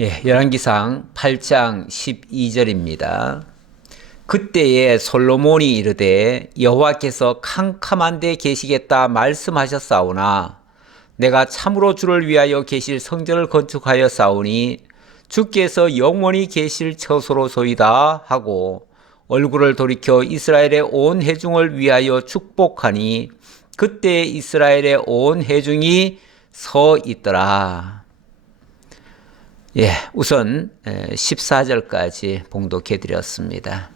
열왕기상 8장 12절입니다. 그때에 솔로몬이 이르되 여호와께서 캄캄한 데 계시겠다 말씀하셨사오나 내가 참으로 주를 위하여 계실 성전을 건축하였사오니 주께서 영원히 계실 처소로소이다 하고 얼굴을 돌이켜 이스라엘의 온 회중을 위하여 축복하니 그때 이스라엘의 온 회중이 서 있더라. 우선 14절까지 봉독해 드렸습니다.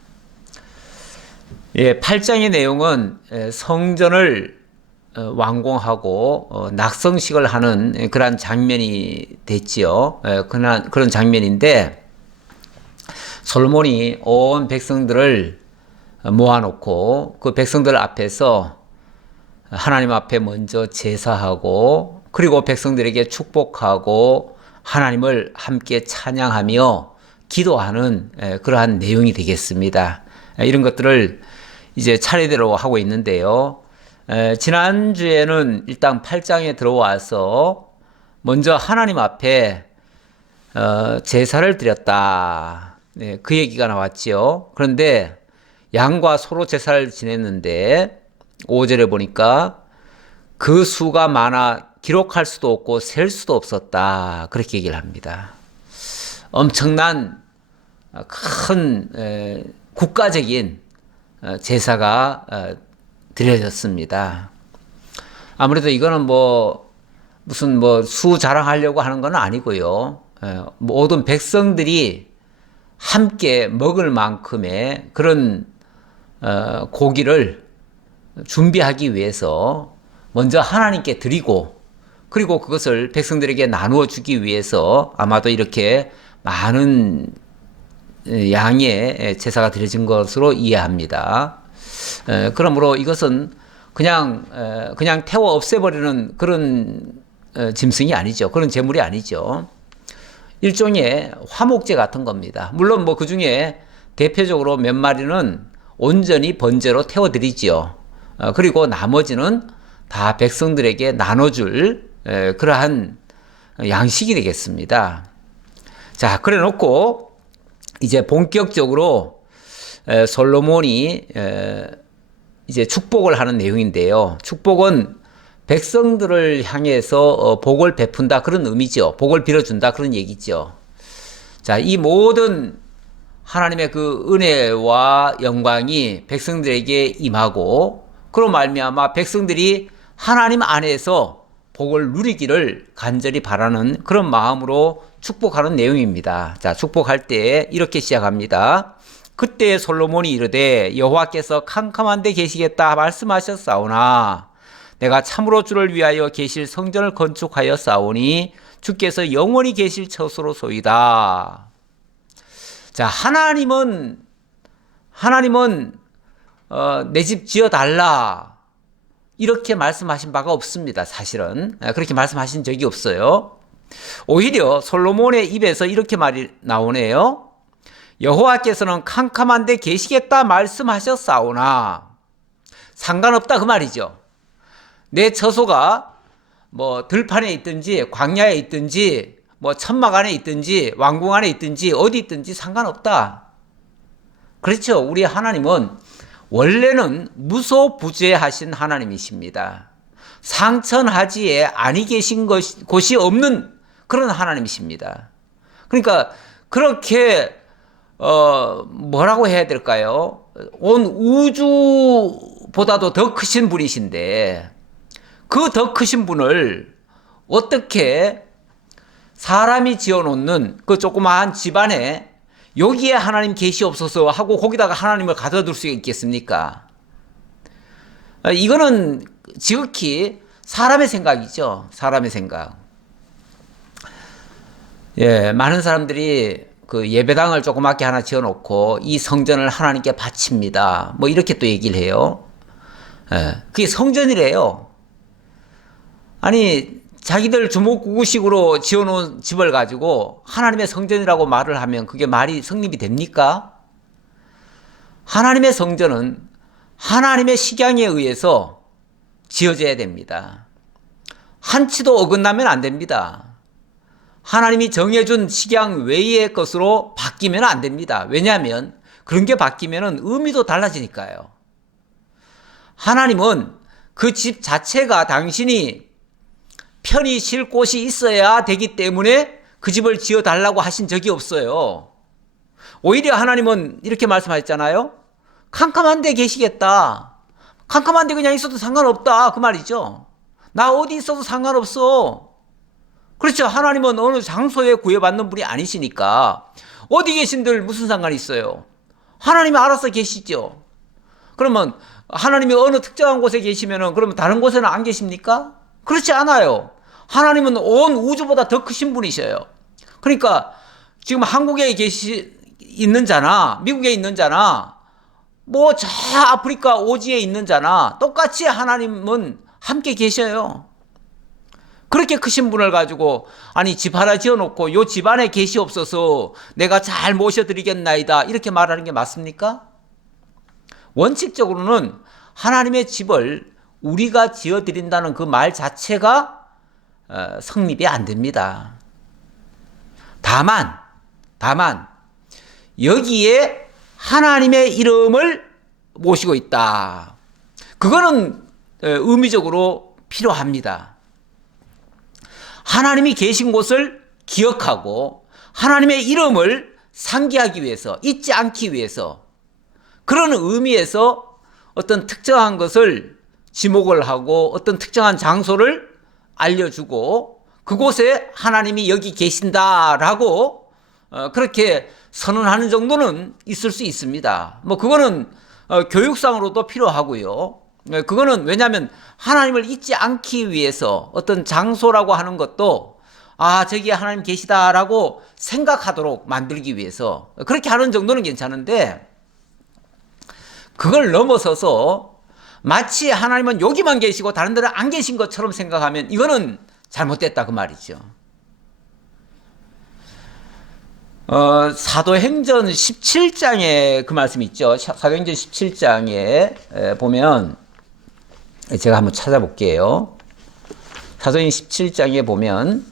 8장의 내용은 성전을 완공하고 낙성식을 하는 그런 장면이 됐지요. 그런 장면인데 솔로몬이 온 백성들을 모아놓고 그 백성들 앞에서 하나님 앞에 먼저 제사하고 그리고 백성들에게 축복하고 하나님을 함께 찬양하며 기도하는 그러한 내용이 되겠습니다. 이런 것들을 이제 차례대로 하고 있는데요. 지난주에는 일단 8장에 들어와서 먼저 하나님 앞에 제사를 드렸다. 그 얘기가 나왔지요. 그런데 양과 소로 제사를 지냈는데 5절에 보니까 그 수가 많아 기록할 수도 없고 셀 수도 없었다. 그렇게 얘기를 합니다. 엄청난 큰 국가적인 제사가 드려졌습니다. 아무래도 이거는 무슨 수 자랑하려고 하는 건 아니고요. 모든 백성들이 함께 먹을 만큼의 그런 고기를 준비하기 위해서 먼저 하나님께 드리고 그리고 그것을 백성들에게 나누어 주기 위해서 아마도 이렇게 많은 양의 제사가 드려진 것으로 이해합니다. 그러므로 이것은 그냥 태워 없애버리는 그런 짐승이 아니죠. 그런 제물이 아니죠. 일종의 화목제 같은 겁니다. 물론 그 중에 대표적으로 몇 마리는 온전히 번제로 태워드리지요. 그리고 나머지는 다 백성들에게 나눠줄 그러한 양식이 되겠습니다. 자, 그래 놓고 이제 본격적으로 솔로몬이 이제 축복을 하는 내용인데요. 축복은 백성들을 향해서 복을 베푼다 그런 의미죠. 복을 빌어준다 그런 얘기죠. 자, 이 모든 하나님의 그 은혜와 영광이 백성들에게 임하고 그로 말미암아 백성들이 하나님 안에서 복을 누리기를 간절히 바라는 그런 마음으로 축복하는 내용입니다. 자, 축복할 때 이렇게 시작합니다. 그때 솔로몬이 이르되 여호와께서 캄캄한 데 계시겠다 말씀하셨사오나 내가 참으로 주를 위하여 계실 성전을 건축하였사오니 주께서 영원히 계실 처소로소이다. 자, 하나님은 내 집 지어달라 이렇게 말씀하신 바가 없습니다. 사실은 그렇게 말씀하신 적이 없어요. 오히려 솔로몬의 입에서 이렇게 말이 나오네요. 여호와께서는 캄캄한 데 계시겠다 말씀하셨사오나 상관없다 그 말이죠. 내 처소가 들판에 있든지 광야에 있든지 천막 안에 있든지 왕궁 안에 있든지 어디 있든지 상관없다. 그렇죠. 우리 하나님은 원래는 무소부재하신 하나님이십니다. 상천하지에 아니 계신 곳이 없는 그런 하나님이십니다. 그러니까 그렇게 뭐라고 해야 될까요? 온 우주보다도 더 크신 분이신데 그 더 크신 분을 어떻게 사람이 지어놓는 그 조그마한 집안에 여기에 하나님 계시옵소서 하고 거기다가 하나님을 가둬둘 수 있겠습니까? 이거는 지극히 사람의 생각이죠. 사람의 생각. 많은 사람들이 그 예배당을 조그맣게 하나 지어놓고 이 성전을 하나님께 바칩니다. 이렇게 또 얘기를 해요. 그게 성전이래요. 아니 자기들 주먹구구식으로 지어놓은 집을 가지고 하나님의 성전이라고 말을 하면 그게 말이 성립이 됩니까? 하나님의 성전은 하나님의 식양에 의해서 지어져야 됩니다. 한치도 어긋나면 안 됩니다. 하나님이 정해준 식양 외의 것으로 바뀌면 안 됩니다. 왜냐하면 그런 게 바뀌면 의미도 달라지니까요. 하나님은 그 집 자체가 당신이 편히 쉴 곳이 있어야 되기 때문에 그 집을 지어달라고 하신 적이 없어요. 오히려 하나님은 이렇게 말씀하셨잖아요. 캄캄한 데 계시겠다. 캄캄한 데 그냥 있어도 상관없다. 그 말이죠. 나 어디 있어도 상관없어. 그렇죠. 하나님은 어느 장소에 구애받는 분이 아니시니까 어디 계신들 무슨 상관이 있어요. 하나님이 알아서 계시죠. 그러면 하나님이 어느 특정한 곳에 계시면은 그러면 다른 곳에는 안 계십니까? 그렇지 않아요. 하나님은 온 우주보다 더 크신 분이셔요. 그러니까 지금 한국에 있는 자나 미국에 있는 자나 뭐 저 아프리카 오지에 있는 자나 똑같이 하나님은 함께 계셔요. 그렇게 크신 분을 가지고 아니 집 하나 지어놓고 요 집 안에 계시옵소서 내가 잘 모셔드리겠나이다 이렇게 말하는 게 맞습니까? 원칙적으로는 하나님의 집을 우리가 지어드린다는 그 말 자체가 성립이 안 됩니다. 다만 여기에 하나님의 이름을 모시고 있다. 그거는 의미적으로 필요합니다. 하나님이 계신 곳을 기억하고 하나님의 이름을 상기하기 위해서, 잊지 않기 위해서 그런 의미에서 어떤 특정한 것을 지목을 하고 어떤 특정한 장소를 알려주고 그곳에 하나님이 여기 계신다라고 그렇게 선언하는 정도는 있을 수 있습니다. 뭐 그거는 교육상으로도 필요하고요. 그거는 왜냐하면 하나님을 잊지 않기 위해서 어떤 장소라고 하는 것도 아 저기 하나님 계시다라고 생각하도록 만들기 위해서 그렇게 하는 정도는 괜찮은데 그걸 넘어서서 마치 하나님은 여기만 계시고 다른 데는 안 계신 것처럼 생각하면 이거는 잘못됐다 그 말이죠. 사도행전 17장에 그 말씀이 있죠. 사도행전 17장에 보면 제가 한번 찾아볼게요. 사도행전 17장에 보면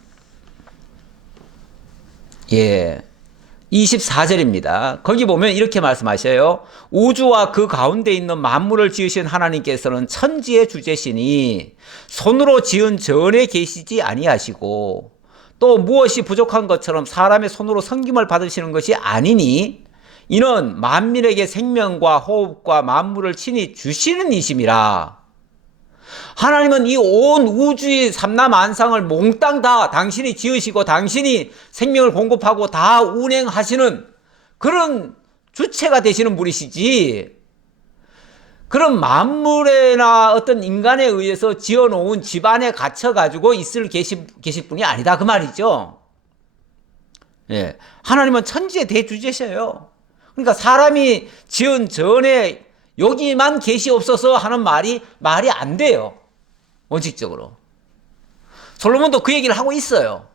24절입니다. 거기 보면 이렇게 말씀하셔요. 우주와 그 가운데 있는 만물을 지으신 하나님께서는 천지의 주제시니 손으로 지은 전에 계시지 아니하시고 또 무엇이 부족한 것처럼 사람의 손으로 섬김을 받으시는 것이 아니니 이는 만민에게 생명과 호흡과 만물을 친히 주시는 이심이라. 하나님은 이 온 우주의 삼라만상을 몽땅 다 당신이 지으시고 당신이 생명을 공급하고 다 운행하시는 그런 주체가 되시는 분이시지 그런 만물에나 어떤 인간에 의해서 지어놓은 집안에 갇혀가지고 계실 분이 아니다 그 말이죠. 예, 하나님은 천지의 대주제셔요. 그러니까 사람이 지은 전에 여기만 계시옵소서 하는 말이 안 돼요. 원칙적으로. 솔로몬도 그 얘기를 하고 있어요.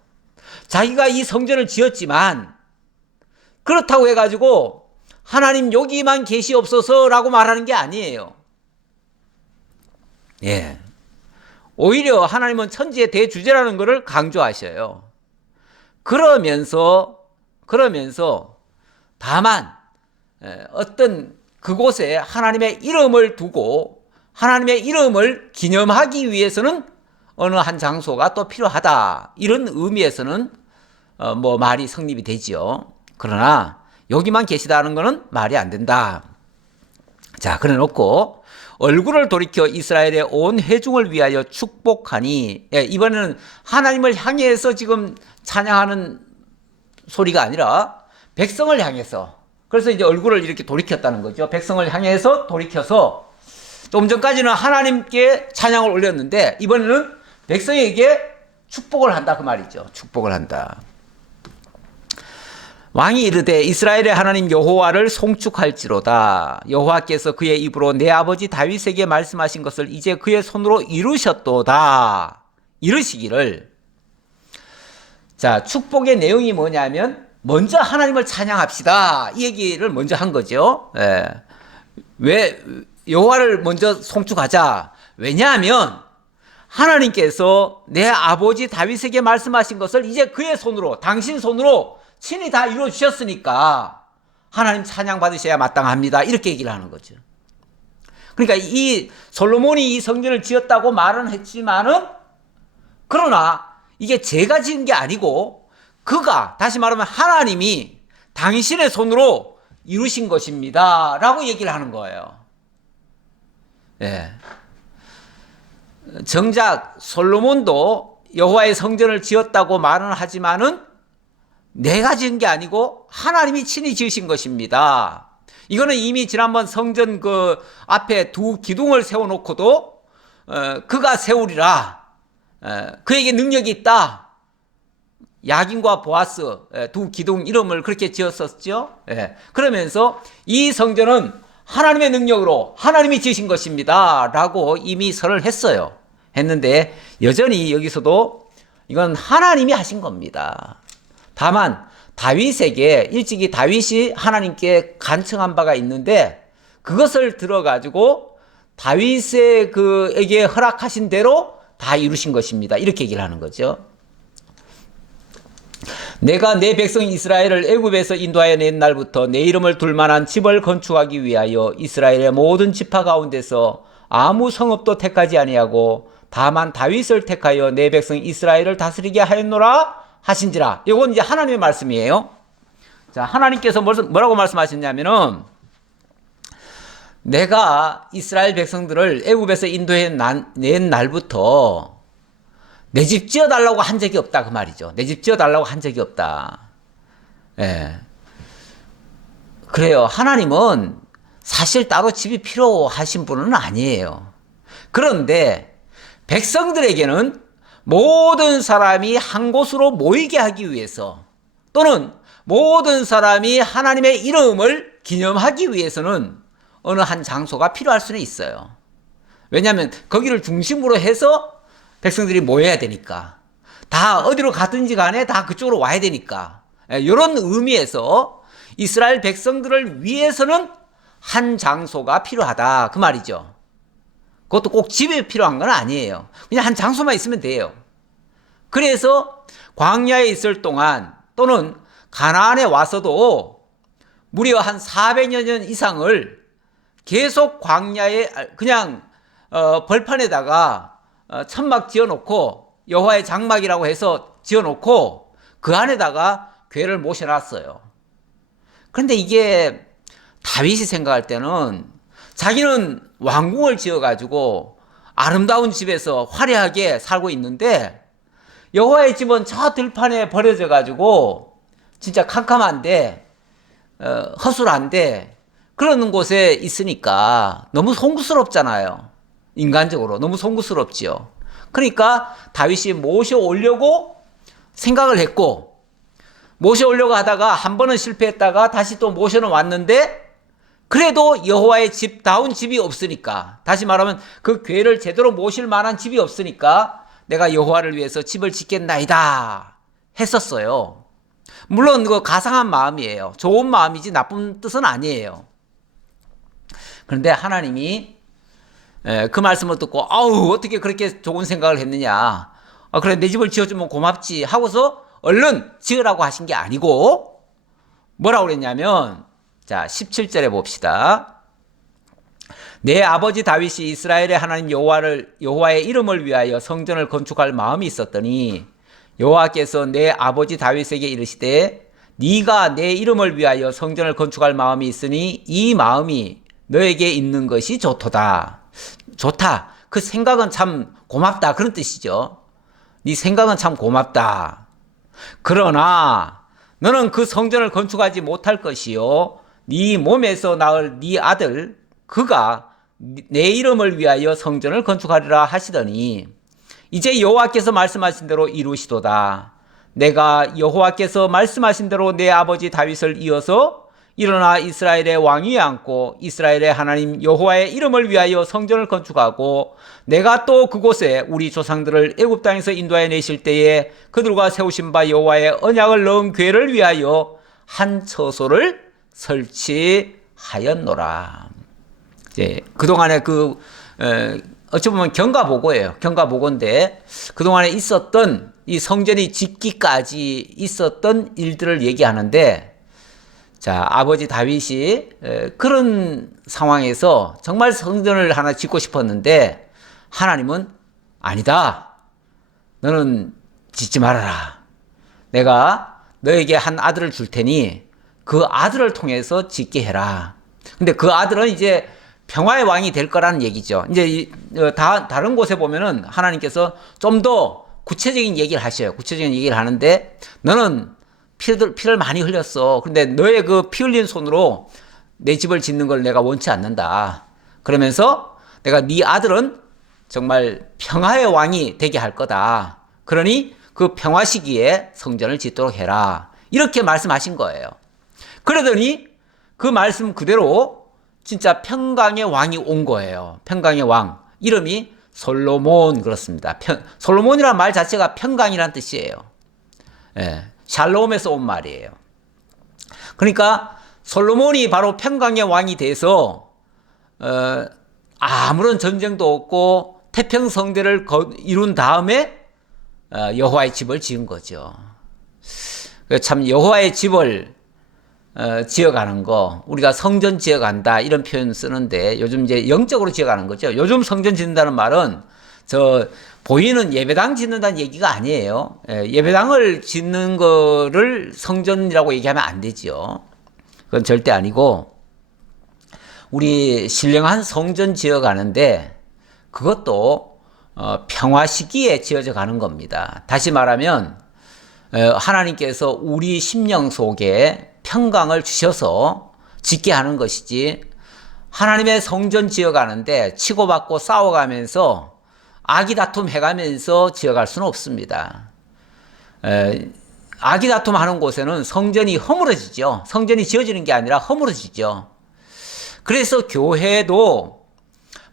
자기가 이 성전을 지었지만 그렇다고 해가지고 하나님 여기만 계시옵소서라고 말하는 게 아니에요. 예. 오히려 하나님은 천지의 대주제라는 것을 강조하셔요. 그러면서 다만 어떤 그곳에 하나님의 이름을 두고 하나님의 이름을 기념하기 위해서는 어느 한 장소가 또 필요하다. 이런 의미에서는 뭐 말이 성립이 되지요. 그러나 여기만 계시다는 것은 말이 안 된다. 자, 그래 놓고 얼굴을 돌이켜 이스라엘의 온 회중을 위하여 축복하니 이번에는 하나님을 향해서 지금 찬양하는 소리가 아니라 백성을 향해서 그래서 이제 얼굴을 이렇게 돌이켰다는 거죠. 백성을 향해서 돌이켜서 좀 전까지는 하나님께 찬양을 올렸는데 이번에는 백성에게 축복을 한다 그 말이죠. 축복을 한다. 왕이 이르되 이스라엘의 하나님 여호와를 송축할지로다. 여호와께서 그의 입으로 내 아버지 다윗에게 말씀하신 것을 이제 그의 손으로 이루셨도다. 이르시기를. 자, 축복의 내용이 뭐냐면 먼저 하나님을 찬양합시다. 이 얘기를 먼저 한 거죠. 왜 여호와를 먼저 송축하자. 왜냐하면 하나님께서 내 아버지 다윗에게 말씀하신 것을 이제 그의 손으로, 당신 손으로 친히 다 이루어 주셨으니까 하나님 찬양 받으셔야 마땅합니다. 이렇게 얘기를 하는 거죠. 그러니까 이 솔로몬이 이 성전을 지었다고 말은 했지만은, 그러나 이게 제가 지은 게 아니고 그가, 다시 말하면 하나님이 당신의 손으로 이루신 것입니다 라고 얘기를 하는 거예요. 예. 정작 솔로몬도 여호와의 성전을 지었다고 말은 하지만은 내가 지은 게 아니고 하나님이 친히 지으신 것입니다. 이거는 이미 지난번 성전 그 앞에 두 기둥을 세워놓고도 그가 세우리라, 그에게 능력이 있다, 야긴과 보아스 두 기둥 이름을 그렇게 지었었죠. 그러면서 이 성전은 하나님의 능력으로 하나님이 지으신 것입니다 라고 이미 설을 했는데 여전히 여기서도 이건 하나님이 하신 겁니다. 다만 다윗에게, 일찍이 다윗이 하나님께 간청한 바가 있는데 그것을 들어가지고 다윗의 그에게 허락하신 대로 다 이루신 것입니다, 이렇게 얘기를 하는 거죠. 내가 내 백성 이스라엘을 애굽에서 인도하여 낸 날부터 내 이름을 둘 만한 집을 건축하기 위하여 이스라엘의 모든 지파 가운데서 아무 성읍도 택하지 아니하고 다만 다윗을 택하여 내 백성 이스라엘을 다스리게 하였노라 하신지라. 이건 이제 하나님의 말씀이에요. 자, 하나님께서 뭐라고 말씀하셨냐면은, 내가 이스라엘 백성들을 애굽에서 인도해 낸 날부터 내 집 지어달라고 한 적이 없다, 그 말이죠. 내 집 지어달라고 한 적이 없다. 예. 그래요. 하나님은 사실 따로 집이 필요하신 분은 아니에요. 그런데 백성들에게는 모든 사람이 한 곳으로 모이게 하기 위해서, 또는 모든 사람이 하나님의 이름을 기념하기 위해서는 어느 한 장소가 필요할 수는 있어요. 왜냐하면 거기를 중심으로 해서 백성들이 모여야 되니까, 다 어디로 가든지 간에 다 그쪽으로 와야 되니까, 이런 의미에서 이스라엘 백성들을 위해서는 한 장소가 필요하다, 그 말이죠. 그것도 꼭 집이 필요한 건 아니에요. 그냥 한 장소만 있으면 돼요. 그래서 광야에 있을 동안, 또는 가나안에 와서도 무려 한 400여 년 이상을 계속 광야에 그냥 벌판에다가 천막 지어놓고, 여호와의 장막이라고 해서 지어놓고 그 안에다가 궤를 모셔놨어요. 그런데 이게 다윗이 생각할 때는 자기는 왕궁을 지어가지고 아름다운 집에서 화려하게 살고 있는데 여호와의 집은 저 들판에 버려져가지고 진짜 캄캄한데, 허술한데 그러는 곳에 있으니까 너무 송구스럽잖아요. 인간적으로 너무 송구스럽지요. 그러니까 다윗이 모셔오려고 생각을 했고, 모셔오려고 하다가 한 번은 실패했다가 다시 또 모셔는 왔는데, 그래도 여호와의 집다운 집이 없으니까, 다시 말하면 그 궤를 제대로 모실 만한 집이 없으니까 내가 여호와를 위해서 집을 짓겠나이다 했었어요. 물론 그 가상한 마음이에요. 좋은 마음이지 나쁜 뜻은 아니에요. 그런데 하나님이 그 말씀을 듣고, 아우, 어떻게 그렇게 좋은 생각을 했느냐, 그래 내 집을 지어주면 고맙지 하고서 얼른 지으라고 하신 게 아니고 뭐라고 그랬냐면, 자 17절에 봅시다. 내 아버지 다윗이 이스라엘의 하나님 여호와의 이름을 위하여 성전을 건축할 마음이 있었더니 여호와께서 내 아버지 다윗에게 이르시되, 네가 내 이름을 위하여 성전을 건축할 마음이 있으니 이 마음이 너에게 있는 것이 좋도다. 좋다. 그 생각은 참 고맙다, 그런 뜻이죠. 네 생각은 참 고맙다. 그러나 너는 그 성전을 건축하지 못할 것이요, 네 몸에서 낳을 네 아들 그가 내 이름을 위하여 성전을 건축하리라 하시더니 이제 여호와께서 말씀하신 대로 이루시도다. 내가 여호와께서 말씀하신 대로 내 아버지 다윗을 이어서 일어나 이스라엘의 왕위에 앉고 이스라엘의 하나님 여호와의 이름을 위하여 성전을 건축하고, 내가 또 그곳에 우리 조상들을 애굽 땅에서 인도하여 내실 때에 그들과 세우신 바 여호와의 언약을 넣은 궤를 위하여 한 처소를 설치하였노라. 이제 그동안에 어찌 보면 경과보고예요. 경과보고인데 그동안에 있었던 이 성전이 짓기까지 있었던 일들을 얘기하는데, 자, 아버지 다윗이 그런 상황에서 정말 성전을 하나 짓고 싶었는데 하나님은 아니다. 너는 짓지 말아라. 내가 너에게 한 아들을 줄 테니 그 아들을 통해서 짓게 해라. 근데 그 아들은 이제 평화의 왕이 될 거라는 얘기죠. 이제 다른 곳에 보면은 하나님께서 좀 더 구체적인 얘기를 하셔요. 구체적인 얘기를 하는데, 너는 피를 많이 흘렸어. 그런데 너의 그 피 흘린 손으로 내 집을 짓는 걸 내가 원치 않는다. 그러면서 내가 네 아들은 정말 평화의 왕이 되게 할 거다. 그러니 그 평화 시기에 성전을 짓도록 해라. 이렇게 말씀하신 거예요. 그러더니 그 말씀 그대로 진짜 평강의 왕이 온 거예요. 평강의 왕. 이름이 솔로몬. 그렇습니다. 솔로몬이라는 말 자체가 평강이라는 뜻이에요. 예, 샬롬에서 온 말이에요. 그러니까 솔로몬이 바로 평강의 왕이 돼서 아무런 전쟁도 없고 태평성대를 이룬 다음에 여호와의 집을 지은 거죠. 참 여호와의 집을 지어가는 거, 우리가 성전 지어간다 이런 표현 쓰는데 요즘 이제 영적으로 지어가는 거죠. 요즘 성전 짓는다는 말은 저 보이는 예배당 짓는다는 얘기가 아니에요. 예배당을 짓는 거를 성전이라고 얘기하면 안 되죠. 그건 절대 아니고 우리 신령한 성전 지어가는데 그것도 평화 시기에 지어져 가는 겁니다. 다시 말하면 하나님께서 우리 심령 속에 평강을 주셔서 짓게 하는 것이지, 하나님의 성전 지어가는데 치고받고 싸워가면서 아기다툼 해가면서 지어갈 수는 없습니다. 아기다툼 하는 곳에는 성전이 허물어지죠. 성전이 지어지는 게 아니라 허물어지죠. 그래서 교회도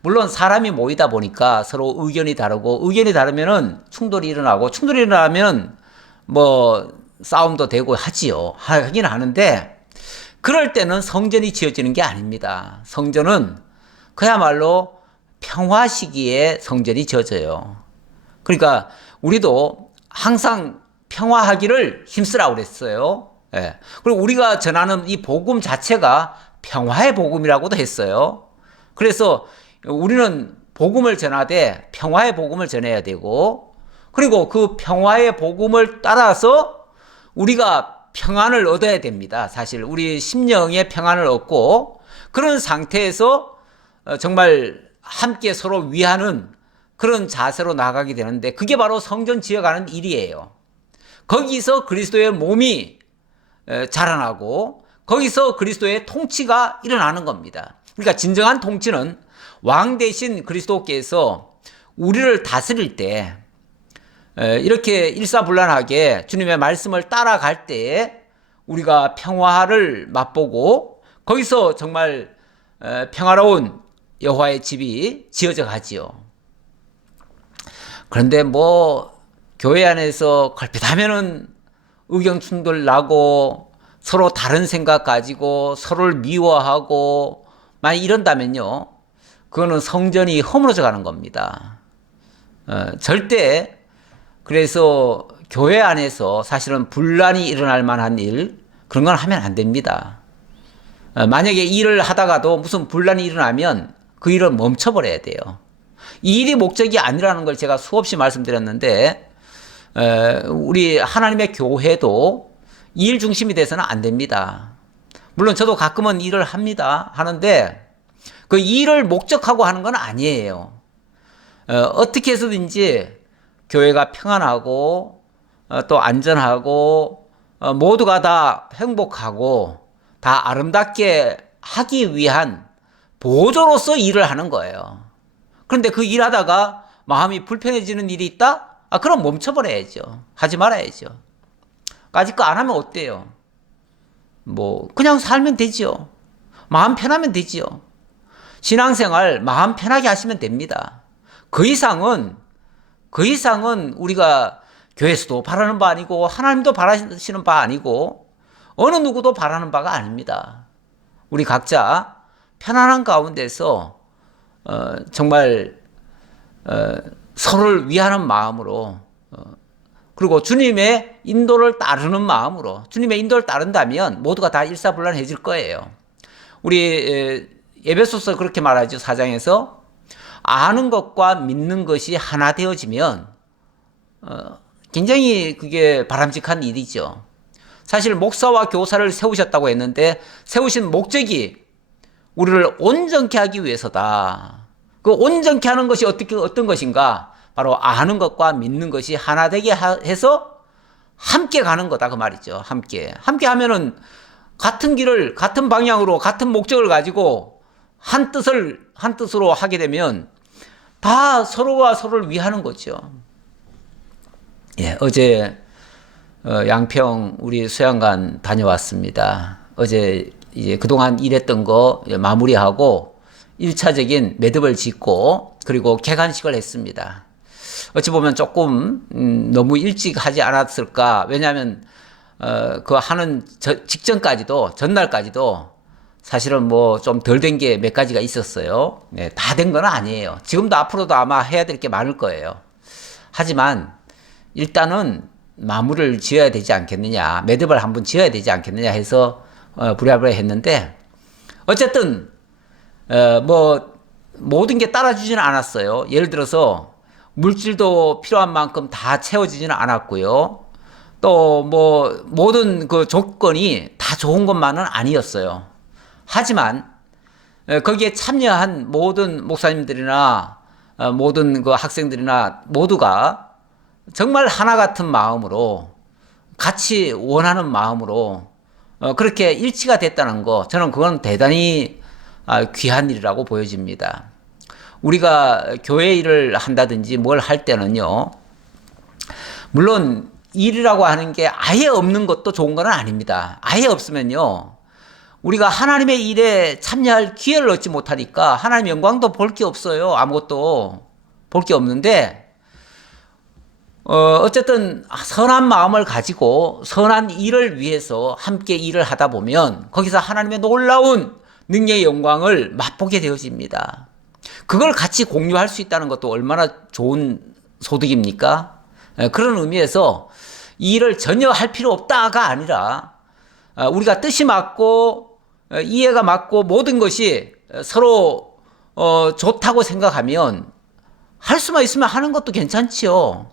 물론 사람이 모이다 보니까 서로 의견이 다르고, 의견이 다르면은 충돌이 일어나고, 충돌이 일어나면 뭐 싸움도 되고 하긴 하는데, 그럴 때는 성전이 지어지는 게 아닙니다. 성전은 그야말로 평화 시기에 성전이 지어져요. 그러니까 우리도 항상 평화하기를 힘쓰라고 그랬어요. 예. 그리고 우리가 전하는 이 복음 자체가 평화의 복음이라고도 했어요. 그래서 우리는 복음을 전하되 평화의 복음을 전해야 되고, 그리고 그 평화의 복음을 따라서 우리가 평안을 얻어야 됩니다. 사실 우리 심령의 평안을 얻고, 그런 상태에서 정말 함께 서로 위하는 그런 자세로 나가게 되는데, 그게 바로 성전 지어가는 일이에요. 거기서 그리스도의 몸이 자라나고 거기서 그리스도의 통치가 일어나는 겁니다. 그러니까 진정한 통치는 왕 대신 그리스도께서 우리를 다스릴 때, 이렇게 일사불란하게 주님의 말씀을 따라갈 때에 우리가 평화를 맛보고 거기서 정말 평화로운 여호와의 집이 지어져 가지요. 그런데 뭐 교회 안에서 걸핏하면은 의견 충돌 나고 서로 다른 생각 가지고 서로를 미워하고 만약 이런다면요, 그거는 성전이 허물어져 가는 겁니다. 절대. 그래서 교회 안에서 사실은 분란이 일어날 만한 일, 그런 건 하면 안 됩니다. 만약에 일을 하다가도 무슨 분란이 일어나면 그 일을 멈춰버려야 돼요. 이 일이 목적이 아니라는 걸 제가 수없이 말씀드렸는데, 우리 하나님의 교회도 일 중심이 돼서는 안 됩니다. 물론 저도 가끔은 일을 하는데 그 일을 목적하고 하는 건 아니에요. 어떻게 해서든지 교회가 평안하고 또 안전하고 모두가 다 행복하고 다 아름답게 하기 위한 보조로서 일을 하는 거예요. 그런데 그 일하다가 마음이 불편해지는 일이 있다? 그럼 멈춰버려야죠. 하지 말아야죠. 아직 거 안 하면 어때요? 뭐 그냥 살면 되죠. 마음 편하면 되죠. 신앙생활 마음 편하게 하시면 됩니다. 그 이상은 우리가 교회에서도 바라는 바 아니고 하나님도 바라시는 바 아니고 어느 누구도 바라는 바가 아닙니다. 우리 각자 편안한 가운데서 정말 서로를 위하는 마음으로, 그리고 주님의 인도를 따르는 마음으로, 주님의 인도를 따른다면 모두가 다 일사불란해질 거예요. 우리 에베소서 그렇게 말하죠. 4장에서 아는 것과 믿는 것이 하나 되어지면 굉장히 그게 바람직한 일이죠. 사실 목사와 교사를 세우셨다고 했는데 세우신 목적이 우리를 온전케 하기 위해서다. 그 온전케 하는 것이 어떤 것인가? 바로 아는 것과 믿는 것이 하나 되게 해서 함께 가는 거다 그 말이죠. 함께 하면은 같은 길을 같은 방향으로 같은 목적을 가지고 한 뜻으로 하게 되면 다 서로가 서로를 위하는 거죠. 예, 어제 양평 우리 수양관 다녀왔습니다. 어제 이제 그동안 일했던 거 마무리하고 1차적인 매듭을 짓고 그리고 개관식을 했습니다. 어찌 보면 조금 너무 일찍 하지 않았을까? 왜냐하면 그 하는 직전까지도 전날까지도 사실은 뭐 좀 덜 된 게 몇 가지가 있었어요. 네, 다 된 건 아니에요. 지금도 앞으로도 아마 해야 될 게 많을 거예요. 하지만 일단은 마무리를 지어야 되지 않겠느냐, 매듭을 한번 지어야 되지 않겠느냐 해서 부랴부랴 했는데 어쨌든 뭐 모든 게 따라주지는 않았어요. 예를 들어서 물질도 필요한 만큼 다 채워지지는 않았고요. 또 뭐 모든 그 조건이 다 좋은 것만은 아니었어요. 하지만 거기에 참여한 모든 목사님들이나 모든 그 학생들이나 모두가 정말 하나 같은 마음으로 같이 원하는 마음으로 그렇게 일치가 됐다는 거, 저는 그건 대단히 귀한 일이라고 보여집니다. 우리가 교회 일을 한다든지 뭘 할 때는요, 물론 일이라고 하는 게 아예 없는 것도 좋은 건 아닙니다. 아예 없으면요, 우리가 하나님의 일에 참여할 기회를 얻지 못하니까 하나님 영광도 볼 게 없어요. 아무것도 볼 게 없는데 어쨌든 선한 마음을 가지고 선한 일을 위해서 함께 일을 하다 보면 거기서 하나님의 놀라운 능력의 영광을 맛보게 되어집니다. 그걸 같이 공유할 수 있다는 것도 얼마나 좋은 소득입니까? 그런 의미에서 이 일을 전혀 할 필요 없다가 아니라 우리가 뜻이 맞고 이해가 맞고 모든 것이 서로 좋다고 생각하면 할 수만 있으면 하는 것도 괜찮지요.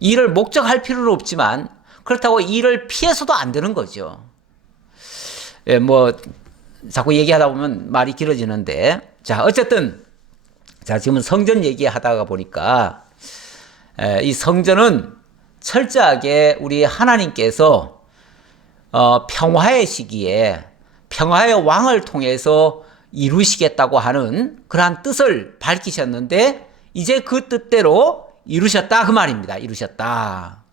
이 일을 목적할 필요는 없지만 그렇다고 이 일을 피해서도 안 되는 거죠. 예, 뭐 자꾸 얘기하다 보면 말이 길어지는데, 자 어쨌든 자 지금은 성전 얘기하다가 보니까 이 성전은 철저하게 우리 하나님께서 평화의 시기에 평화의 왕을 통해서 이루시겠다고 하는 그러한 뜻을 밝히셨는데 이제 그 뜻대로 이루셨다 그 말입니다. 이루셨다.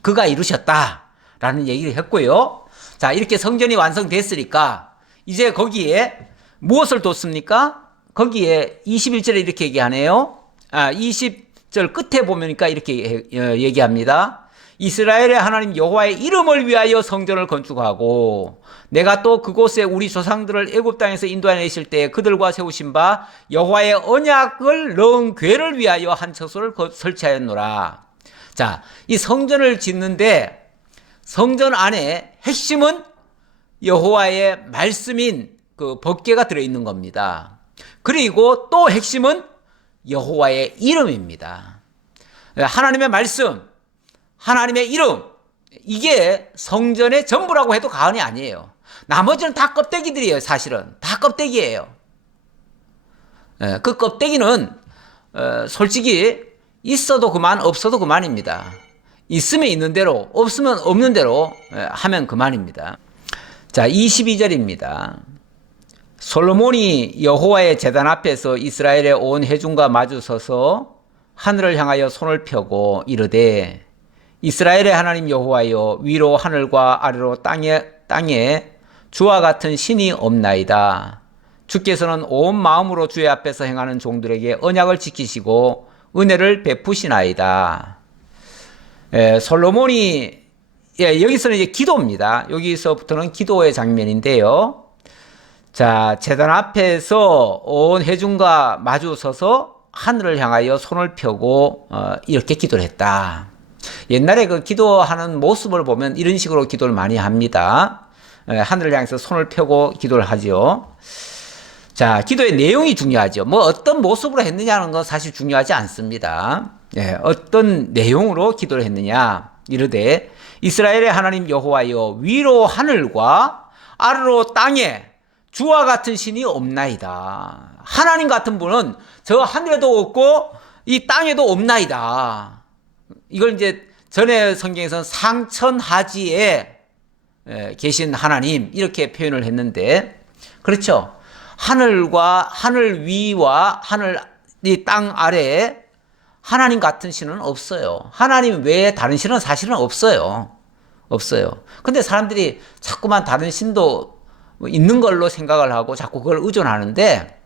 그가 이루셨다라는 얘기를 했고요. 자, 이렇게 성전이 완성됐으니까 이제 거기에 무엇을 뒀습니까? 거기에 21절에 이렇게 얘기하네요. 20절 끝에 보니까 이렇게 얘기합니다. 이스라엘의 하나님 여호와의 이름을 위하여 성전을 건축하고 내가 또 그곳에 우리 조상들을 애굽 땅에서 인도하내실 때 그들과 세우신 바 여호와의 언약을 넣은 궤를 위하여 한 처소를 설치하였노라. 자, 이 성전을 짓는데 성전 안에 핵심은 여호와의 말씀인 그 법궤가 들어있는 겁니다. 그리고 또 핵심은 여호와의 이름입니다. 하나님의 말씀, 하나님의 이름, 이게 성전의 전부라고 해도 과언이 아니에요. 나머지는 다 껍데기들이에요. 사실은 다 껍데기예요. 그 껍데기는 솔직히 있어도 그만 없어도 그만입니다. 있으면 있는 대로 없으면 없는 대로 하면 그만입니다. 자, 22절입니다. 솔로몬이 여호와의 제단 앞에서 이스라엘의 온 회중과 마주 서서 하늘을 향하여 손을 펴고 이르되 이스라엘의 하나님 여호와여, 위로 하늘과 아래로 땅에 주와 같은 신이 없나이다. 주께서는 온 마음으로 주의 앞에서 행하는 종들에게 언약을 지키시고 은혜를 베푸시나이다. 솔로몬이 여기서는 이제 기도입니다. 여기서부터는 기도의 장면인데요. 자, 제단 앞에서 온 회중과 마주 서서 하늘을 향하여 손을 펴고 이렇게 기도를 했다. 옛날에 그 기도하는 모습을 보면 이런 식으로 기도를 많이 합니다. 하늘을 향해서 손을 펴고 기도를 하죠. 자, 기도의 내용이 중요하죠. 뭐 어떤 모습으로 했느냐는 건 사실 중요하지 않습니다. 어떤 내용으로 기도를 했느냐. 이르되 이스라엘의 하나님 여호와여, 위로 하늘과 아래로 땅에 주와 같은 신이 없나이다. 하나님 같은 분은 저 하늘에도 없고 이 땅에도 없나이다. 이걸 이제 전에 성경에서는 상천하지에 계신 하나님 이렇게 표현을 했는데, 그렇죠. 하늘 위와 이 땅 아래에 하나님 같은 신은 없어요. 하나님 외에 다른 신은 사실은 없어요. 근데 사람들이 자꾸만 다른 신도 있는 걸로 생각을 하고 자꾸 그걸 의존하는데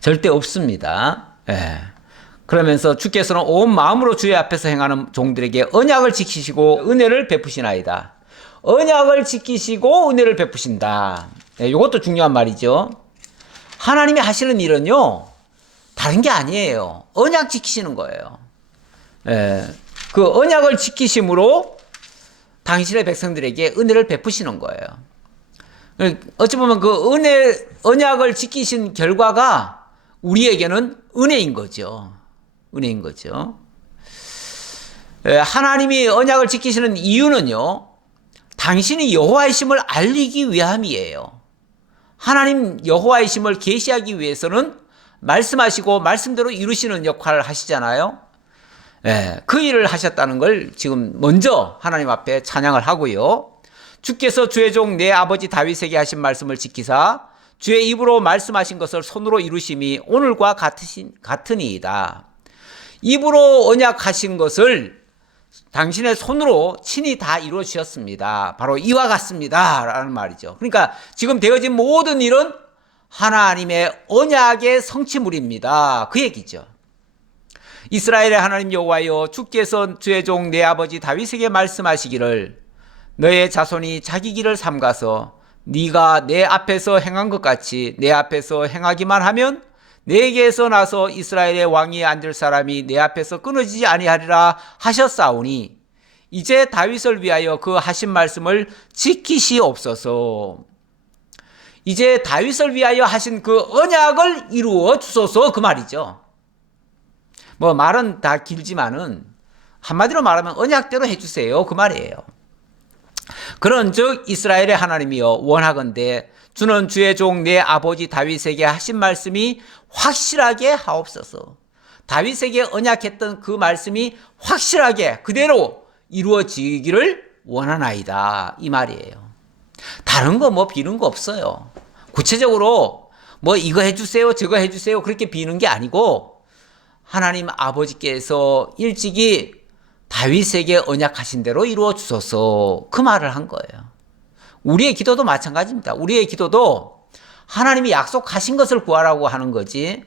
절대 없습니다. 그러면서 주께서는 온 마음으로 주의 앞에서 행하는 종들에게 언약을 지키시고 은혜를 베푸시나이다. 언약을 지키시고 은혜를 베푸신다. 이것도 중요한 말이죠. 하나님이 하시는 일은요, 다른 게 아니에요. 언약 지키시는 거예요. 그 언약을 지키심으로 당신의 백성들에게 은혜를 베푸시는 거예요. 어찌 보면 그 언약을 지키신 결과가 우리에게는 은혜인 거죠. 하나님이 언약을 지키시는 이유는요, 당신이 여호와이심을 알리기 위함이에요. 하나님 여호와이심을 계시하기 위해서는 말씀하시고 말씀대로 이루시는 역할을 하시잖아요. 그 일을 하셨다는 걸 지금 먼저 하나님 앞에 찬양을 하고요. 주께서 주의 종 내 아버지 다윗에게 하신 말씀을 지키사 주의 입으로 말씀하신 것을 손으로 이루심이 오늘과 같으니이다. 입으로 언약하신 것을 당신의 손으로 친히 다 이루어 주셨습니다. 바로 이와 같습니다 라는 말이죠. 그러니까 지금 되어진 모든 일은 하나님의 언약의 성취물입니다. 그 얘기죠. 이스라엘의 하나님 여호와여, 주께서 주의 종 내 아버지 다윗에게 말씀하시기를 너의 자손이 자기 길을 삼가서 네가 내 앞에서 행한 것 같이 내 앞에서 행하기만 하면 내게서 나서 이스라엘의 왕위에 앉을 사람이 내 앞에서 끊어지지 아니하리라 하셨사오니 이제 다윗을 위하여 그 하신 말씀을 지키시옵소서. 이제 다윗을 위하여 하신 그 언약을 이루어 주소서, 그 말이죠. 뭐 말은 다 길지만은 한마디로 말하면 언약대로 해주세요, 그 말이에요. 그런즉 이스라엘의 하나님이여, 원하건대 주는 주의 종 내 아버지 다윗에게 하신 말씀이 확실하게 하옵소서. 다윗에게 언약했던 그 말씀이 확실하게 그대로 이루어지기를 원하나이다, 이 말이에요. 다른 거 뭐 비는 거 없어요. 구체적으로 뭐 이거 해주세요 저거 해주세요 그렇게 비는 게 아니고, 하나님 아버지께서 일찍이 다윗에게 언약하신 대로 이루어 주소서, 그 말을 한 거예요. 우리의 기도도 마찬가지입니다. 우리의 기도도 하나님이 약속하신 것을 구하라고 하는 거지,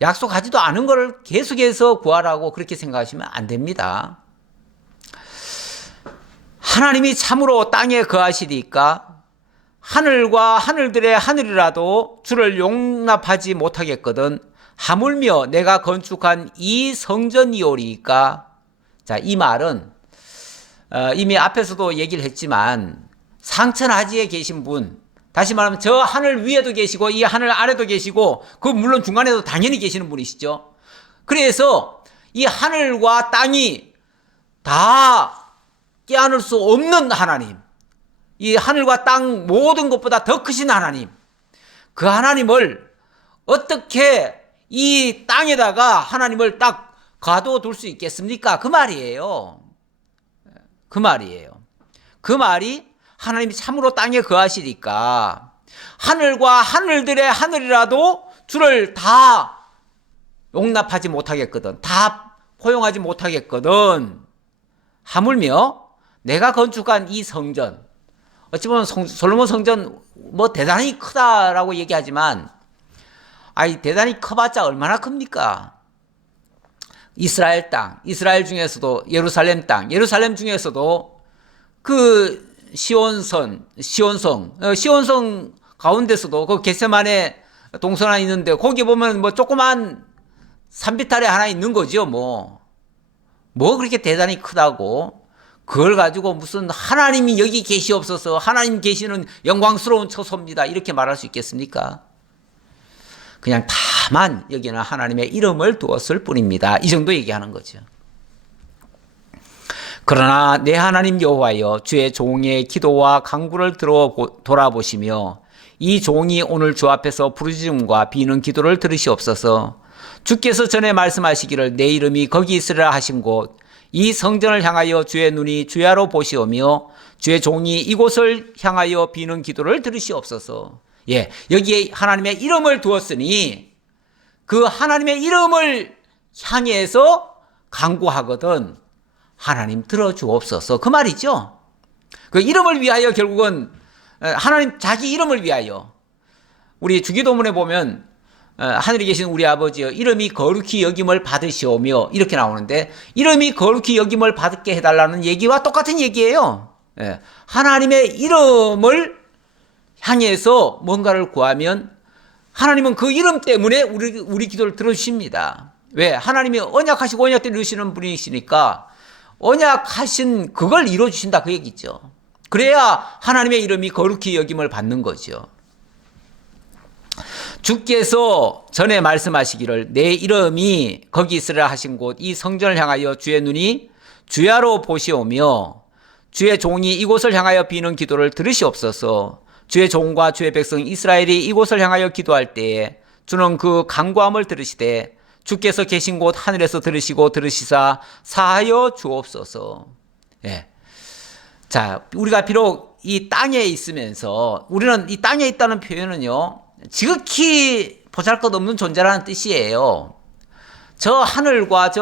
약속하지도 않은 것을 계속해서 구하라고 그렇게 생각하시면 안 됩니다. 하나님이 참으로 땅에 거하시리까 하늘과 하늘들의 하늘이라도 주를 용납하지 못하겠거든 하물며 내가 건축한 이 성전이오리까. 자, 이 말은 이미 앞에서도 얘기를 했지만 상천하지에 계신 분, 다시 말하면 저 하늘 위에도 계시고 이 하늘 아래도 계시고 그 물론 중간에도 당연히 계시는 분이시죠. 그래서 이 하늘과 땅이 다 깨안을 수 없는 하나님, 이 하늘과 땅 모든 것보다 더 크신 하나님, 그 하나님을 어떻게 이 땅에다가 하나님을 딱 가둬둘 수 있겠습니까? 그 말이에요. 그 말이 하나님이 참으로 땅에 거하시니까 하늘과 하늘들의 하늘이라도 주를 다 용납하지 못하겠거든, 다 포용하지 못하겠거든 하물며 내가 건축한 이 성전, 어찌 보면 솔로몬 성전 뭐 대단히 크다라고 얘기하지만 대단히 커봤자 얼마나 큽니까? 이스라엘 땅, 이스라엘 중에서도 예루살렘 땅, 예루살렘 중에서도 그 시온성 가운데서도 그 겟세마네 동산이 있는데 거기 보면 뭐 조그만 산비탈에 하나 있는 거죠, 뭐. 뭐 그렇게 대단히 크다고. 그걸 가지고 무슨 하나님이 여기 계시옵소서, 하나님 계시는 영광스러운 처소입니다, 이렇게 말할 수 있겠습니까? 그냥 다만 여기는 하나님의 이름을 두었을 뿐입니다. 이 정도 얘기하는 거죠. 그러나 내 하나님 여호와여, 주의 종의 기도와 간구를 돌아보시며 이 종이 오늘 주 앞에서 부르짖음과 비는 기도를 들으시옵소서. 주께서 전에 말씀하시기를 내 이름이 거기 있으리라 하신 곳 이 성전을 향하여 주의 눈이 주야로 보시오며 주의 종이 이곳을 향하여 비는 기도를 들으시옵소서. 예, 여기에 하나님의 이름을 두었으니 그 하나님의 이름을 향해서 간구하거든 하나님 들어주옵소서, 그 말이죠. 그 이름을 위하여, 결국은 하나님 자기 이름을 위하여. 우리 주기도문에 보면 하늘에 계신 우리 아버지여 이름이 거룩히 여김을 받으시오며 이렇게 나오는데, 이름이 거룩히 여김을 받게 해달라는 얘기와 똑같은 얘기예요. 하나님의 이름을 향해서 뭔가를 구하면 하나님은 그 이름 때문에 우리 기도를 들어주십니다. 왜? 하나님이 언약하시고 언약대로 이루시는 분이시니까 언약하신 그걸 이루어주신다, 그 얘기죠. 그래야 하나님의 이름이 거룩히 여김을 받는 거죠. 주께서 전에 말씀하시기를 내 이름이 거기 있으리라 하신 곳 이 성전을 향하여 주의 눈이 주야로 보시오며 주의 종이 이곳을 향하여 비는 기도를 들으시옵소서. 주의 종과 주의 백성 이스라엘이 이곳을 향하여 기도할 때에 주는 그 간구함을 들으시되 주께서 계신 곳 하늘에서 들으시고 들으시사 사하여 주옵소서. 예. 자, 우리가 비록 이 땅에 있으면서, 우리는 이 땅에 있다는 표현은요, 지극히 보잘것없는 존재라는 뜻이에요. 저 하늘과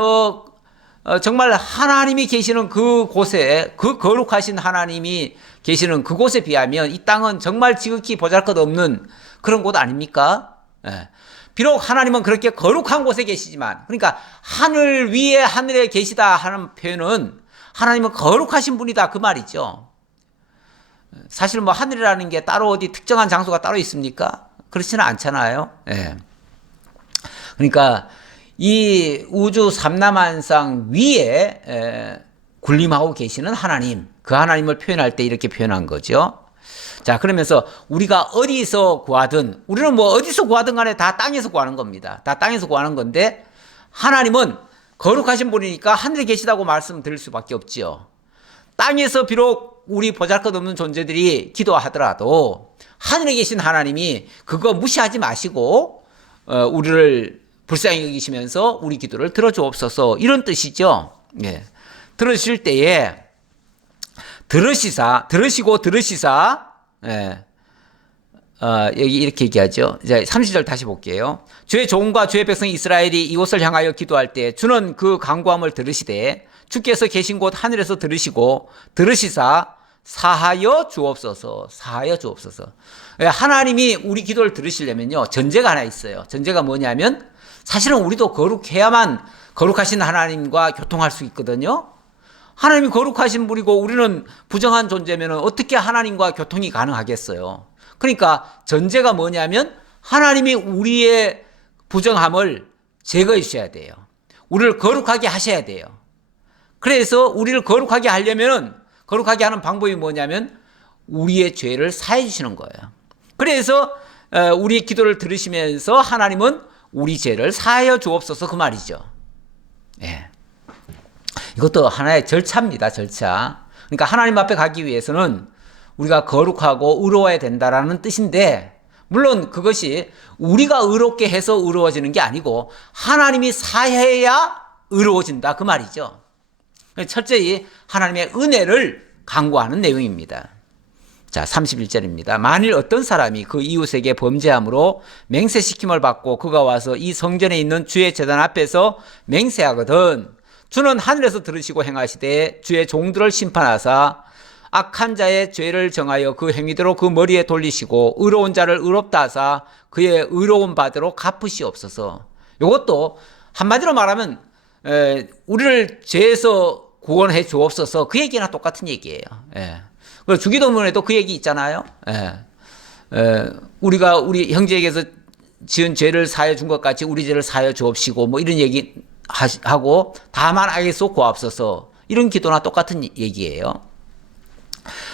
정말 하나님이 계시는 그 곳에, 그 거룩하신 하나님이 계시는 그곳에 비하면 이 땅은 정말 지극히 보잘것없는 그런 곳 아닙니까? 예. 비록 하나님은 그렇게 거룩한 곳에 계시지만, 그러니까 하늘 위에 하늘에 계시다 하는 표현은 하나님은 거룩하신 분이다, 그 말이죠. 사실 뭐 하늘이라는 게 따로 어디 특정한 장소가 따로 있습니까? 그렇지는 않잖아요. 예. 그러니까 이 우주 삼라만상 위에 군림하고 계시는 하나님, 그 하나님을 표현할 때 이렇게 표현한 거죠. 자, 그러면서 우리가 어디서 구하든, 우리는 뭐 어디서 구하든 간에 다 땅에서 구하는 겁니다. 다 땅에서 구하는 건데, 하나님은 거룩하신 분이니까 하늘에 계시다고 말씀드릴 수밖에 없지요. 땅에서 비록 우리 보잘것없는 존재들이 기도하더라도 하늘에 계신 하나님이 그거 무시하지 마시고 우리를 불쌍히 여기시면서 우리 기도를 들어주옵소서, 이런 뜻이죠. 예. 들으실 때에 들으시고 들으시사, 예. 여기 이렇게 얘기하죠. 이제 30절 다시 볼게요. 주의 종과 주의 백성 이스라엘이 이곳을 향하여 기도할 때 주는 그 간구함을 들으시되 주께서 계신 곳 하늘에서 들으시고 들으시사 사하여 주옵소서. 사하여 주옵소서. 하나님이 우리 기도를 들으시려면요, 전제가 하나 있어요. 전제가 뭐냐면, 사실은 우리도 거룩해야만 거룩하신 하나님과 교통할 수 있거든요. 하나님이 거룩하신 분이고 우리는 부정한 존재면 어떻게 하나님과 교통이 가능하겠어요? 그러니까 전제가 뭐냐면 하나님이 우리의 부정함을 제거해 주셔야 돼요. 우리를 거룩하게 하셔야 돼요. 그래서 우리를 거룩하게 하려면, 거룩하게 하는 방법이 뭐냐면 우리의 죄를 사해 주시는 거예요. 그래서 우리의 기도를 들으시면서 하나님은 우리 죄를 사하여 주옵소서, 그 말이죠. 예. 이것도 하나의 절차입니다, 절차. 그러니까 하나님 앞에 가기 위해서는 우리가 거룩하고 의로워야 된다라는 뜻인데, 물론 그것이 우리가 의롭게 해서 의로워지는 게 아니고 하나님이 사해야 의로워진다, 그 말이죠. 철저히 하나님의 은혜를 강구하는 내용입니다. 자, 31절입니다. 만일 어떤 사람이 그 이웃에게 범죄함으로 맹세시킴을 받고 그가 와서 이 성전에 있는 주의 제단 앞에서 맹세하거든 주는 하늘에서 들으시고 행하시되 주의 종들을 심판하사 악한 자의 죄를 정하여 그 행위대로 그 머리에 돌리시고 의로운 자를 의롭다 하사 그의 의로운 바대로 갚으시옵소서. 이것도 한마디로 말하면 우리를 죄에서 구원해 주옵소서, 그 얘기나 똑같은 얘기예요. 예. 그리고 주기도문에도 그 얘기 있잖아요. 예. 우리가 우리 형제에게서 지은 죄를 사하여 준 것 같이 우리 죄를 사하여 주옵시고 뭐 이런 얘기 하고 다만 악에서 구하옵소서 이런 기도나 똑같은 얘기예요.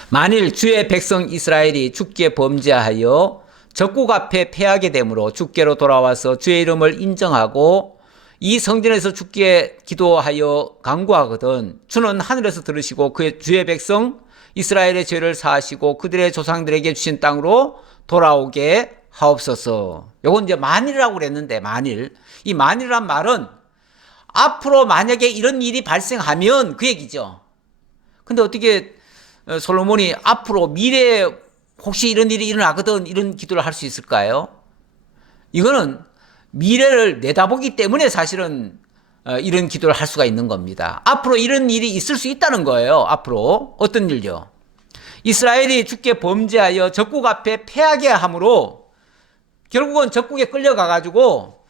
만일 주의 백성 이스라엘이 주께 범죄하여 적국 앞에 패하게 되므로 주께로 돌아와서 주의 이름을 인정하고 이 성전에서 주께 기도하여 간구하거든 주는 하늘에서 들으시고 그의 주의 백성 이스라엘의 죄를 사하시고 그들의 조상들에게 주신 땅으로 돌아오게 하옵소서. 요건 이제 만일이라고 그랬는데 이 만일이란 말은 앞으로 만약에 이런 일이 발생하면 그 얘기죠. 근데 어떻게 솔로몬이 앞으로 미래에 혹시 이런 일이 일어나거든 이런 기도를 할 수 있을까요? 이거는 미래를 내다보기 때문에 사실은 이런 기도를 할 수가 있는 겁니다. 앞으로 이런 일이 있을 수 있다는 거예요. 앞으로 어떤 일요? 이스라엘이 주께 범죄하여 적국 앞에 패하게 함으로 결국은 적국에 끌려가가지고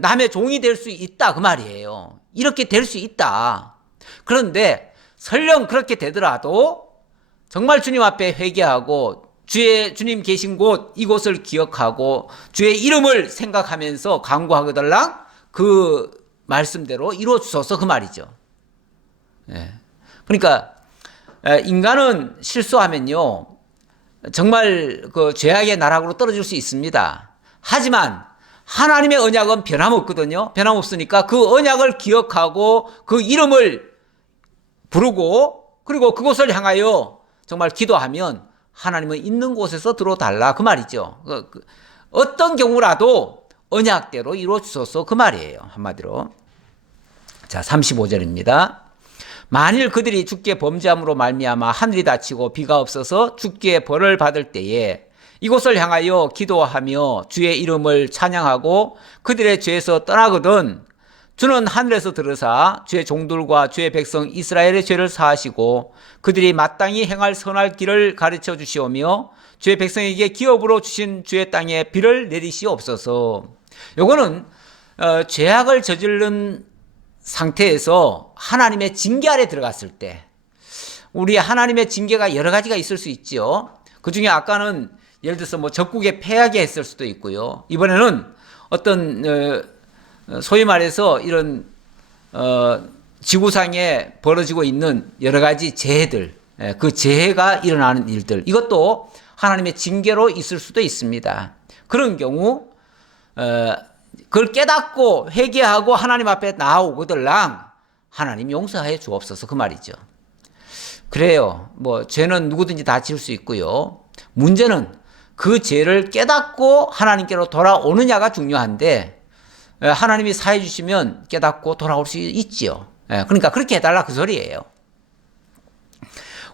남의 종이 될 수 있다 그 말이에요. 이렇게 될 수 있다. 그런데 설령 그렇게 되더라도 정말 주님 앞에 회개하고 주님 계신 곳 이곳을 기억하고 주의 이름을 생각하면서 간구하거들랑 그 말씀대로 이루어 주소서 그 말이죠. 예. 그러니까 인간은 실수하면요 정말 그 죄악의 나락으로 떨어질 수 있습니다. 하지만 하나님의 언약은 변함없거든요. 변함없으니까 그 언약을 기억하고 그 이름을 부르고 그리고 그곳을 향하여 정말 기도하면 하나님은 있는 곳에서 들어달라 그 말이죠. 어떤 경우라도 언약대로 이루어 주소서 그 말이에요. 한마디로. 자, 35절입니다. 만일 그들이 주께 범죄함으로 말미암아 하늘이 닫히고 비가 없어서 주께 벌을 받을 때에 이곳을 향하여 기도하며 주의 이름을 찬양하고 그들의 죄에서 떠나거든 주는 하늘에서 들으사 주의 종들과 주의 백성 이스라엘의 죄를 사하시고 그들이 마땅히 행할 선할 길을 가르쳐 주시오며 주의 백성에게 기업으로 주신 주의 땅에 비를 내리시옵소서. 요거는 죄악을 저지른 상태에서 하나님의 징계 아래 들어갔을 때 우리 하나님의 징계가 여러 가지가 있을 수 있죠. 그중에 아까는 예를 들어서 뭐 적국에 패하게 했을 수도 있고요. 이번에는 어떤 소위 말해서 이런 지구상에 벌어지고 있는 여러 가지 재해들, 그 재해가 일어나는 일들, 이것도 하나님의 징계로 있을 수도 있습니다. 그런 경우 그걸 깨닫고 회개하고 하나님 앞에 나아오거들랑 하나님 용서해 주옵소서 그 말이죠. 그래요. 뭐 죄는 누구든지 다 지을 수 있고요. 문제는 그 죄를 깨닫고 하나님께로 돌아오느냐가 중요한데 하나님이 사해 주시면 깨닫고 돌아올 수 있지요. 그러니까 그렇게 해달라 그 소리예요.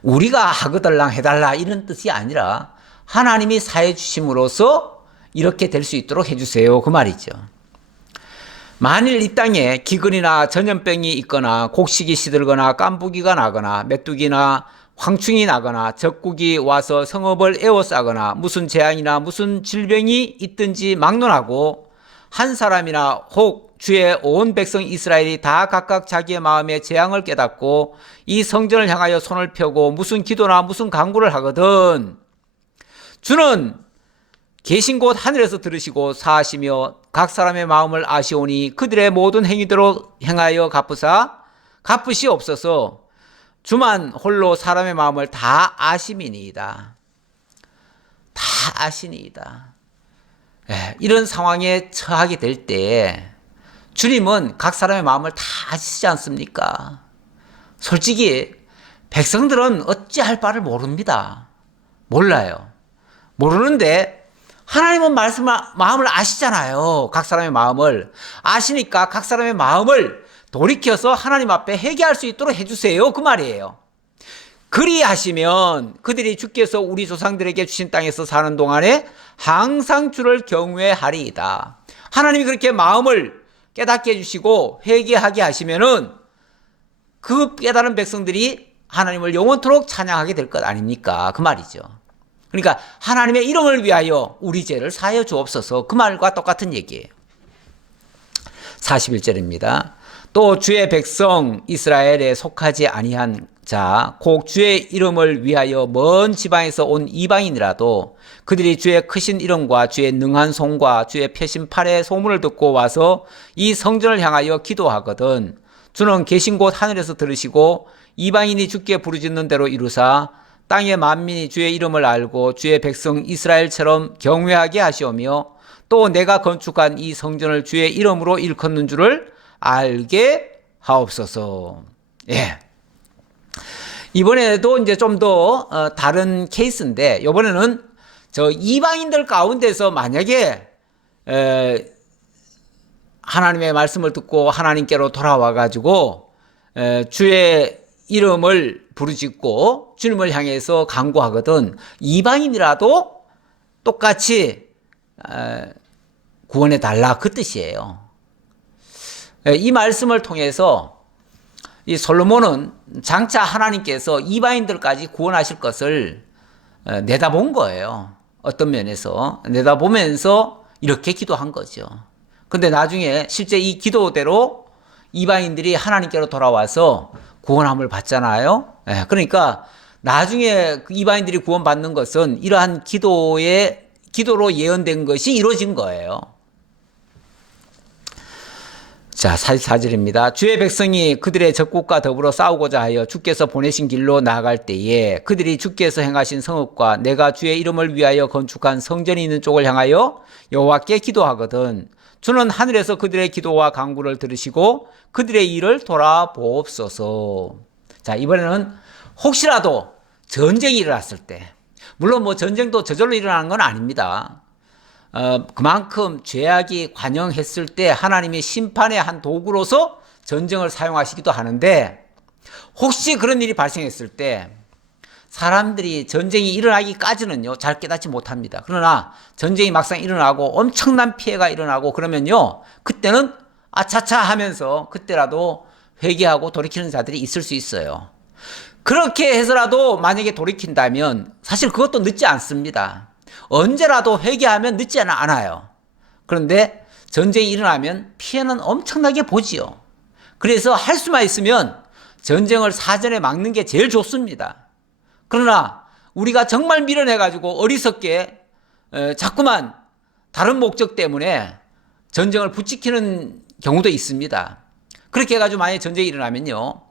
우리가 하거들랑 해달라 이런 뜻이 아니라 하나님이 사해 주심으로써 이렇게 될 수 있도록 해주세요 그 말이죠. 만일 이 땅에 기근이나 전염병이 있거나 곡식이 시들거나 깐부기가 나거나 메뚜기나 황충이 나거나 적국이 와서 성읍을 에워싸거나 무슨 재앙이나 무슨 질병이 있든지 막론하고 한 사람이나 혹 주의 온 백성 이스라엘이 다 각각 자기의 마음에 재앙을 깨닫고 이 성전을 향하여 손을 펴고 무슨 기도나 무슨 간구를 하거든 주는 계신 곳 하늘에서 들으시고 사하시며 각 사람의 마음을 아시오니 그들의 모든 행위대로 행하여 갚으시옵소서. 주만 홀로 사람의 마음을 다 아심이니이다. 다 아시니이다. 이런 상황에 처하게 될 때 주님은 각 사람의 마음을 다 아시지 않습니까? 솔직히 백성들은 어찌할 바를 모릅니다. 몰라요. 모르는데 하나님은 마음을 아시잖아요. 각 사람의 마음을 아시니까 각 사람의 마음을 돌이켜서 하나님 앞에 회개할 수 있도록 해주세요 그 말이에요. 그리하시면 그들이 주께서 우리 조상들에게 주신 땅에서 사는 동안에 항상 주를 경외하리이다. 하나님이 그렇게 마음을 깨닫게 해주시고 회개하게 하시면은 그 깨달은 백성들이 하나님을 영원토록 찬양하게 될 것 아닙니까? 그 말이죠. 그러니까 하나님의 이름을 위하여 우리 죄를 사하여 주옵소서 그 말과 똑같은 얘기예요. 41절입니다. 또 주의 백성 이스라엘에 속하지 아니한 자, 곧 주의 이름을 위하여 먼 지방에서 온 이방인이라도 그들이 주의 크신 이름과 주의 능한 손과 주의 펴신 팔의 소문을 듣고 와서 이 성전을 향하여 기도하거든 주는 계신 곳 하늘에서 들으시고 이방인이 주께 부르짖는 대로 이루사 땅의 만민이 주의 이름을 알고 주의 백성 이스라엘처럼 경외하게 하시오며 또 내가 건축한 이 성전을 주의 이름으로 일컫는 줄을 알게 하옵소서. 예. 이번에도 이제 좀 더 다른 케이스인데, 이번에는 저 이방인들 가운데서 만약에 하나님의 말씀을 듣고 하나님께로 돌아와 가지고 주의 이름을 부르짖고 주님을 향해서 간구하거든 이방인이라도 똑같이 구원해 달라 그 뜻이에요. 이 말씀을 통해서 이 솔로몬은 장차 하나님께서 이방인들까지 구원하실 것을 내다본 거예요. 어떤 면에서 내다보면서 이렇게 기도한 거죠. 근데 나중에 실제 이 기도대로 이방인들이 하나님께로 돌아와서 구원함을 받잖아요. 그러니까 나중에 이방인들이 구원받는 것은 이러한 기도로 예언된 것이 이루어진 거예요. 자, 44절입니다. 주의 백성이 그들의 적국과 더불어 싸우고자 하여 주께서 보내신 길로 나아갈 때에 그들이 주께서 행하신 성읍과 내가 주의 이름을 위하여 건축한 성전이 있는 쪽을 향하여 여호와께 기도하거든 주는 하늘에서 그들의 기도와 간구를 들으시고 그들의 일을 돌아보옵소서. 자, 이번에는 혹시라도 전쟁이 일어났을 때, 물론 뭐 전쟁도 저절로 일어나는 건 아닙니다. 그만큼 죄악이 관영했을 때 하나님이 심판의 한 도구로서 전쟁을 사용하시기도 하는데, 혹시 그런 일이 발생했을 때 사람들이 전쟁이 일어나기까지는요 잘 깨닫지 못합니다. 그러나 전쟁이 막상 일어나고 엄청난 피해가 일어나고 그러면요 그때는 아차차 하면서 그때라도 회개하고 돌이키는 자들이 있을 수 있어요. 그렇게 해서라도 만약에 돌이킨다면 사실 그것도 늦지 않습니다. 언제라도 회개하면 늦지 않아요. 그런데 전쟁이 일어나면 피해는 엄청나게 보지요. 그래서 할 수만 있으면 전쟁을 사전에 막는 게 제일 좋습니다. 그러나 우리가 정말 밀어내가지고 어리석게 자꾸만 다른 목적 때문에 전쟁을 부추기는 경우도 있습니다. 그렇게 해가지고 만약에 전쟁이 일어나면요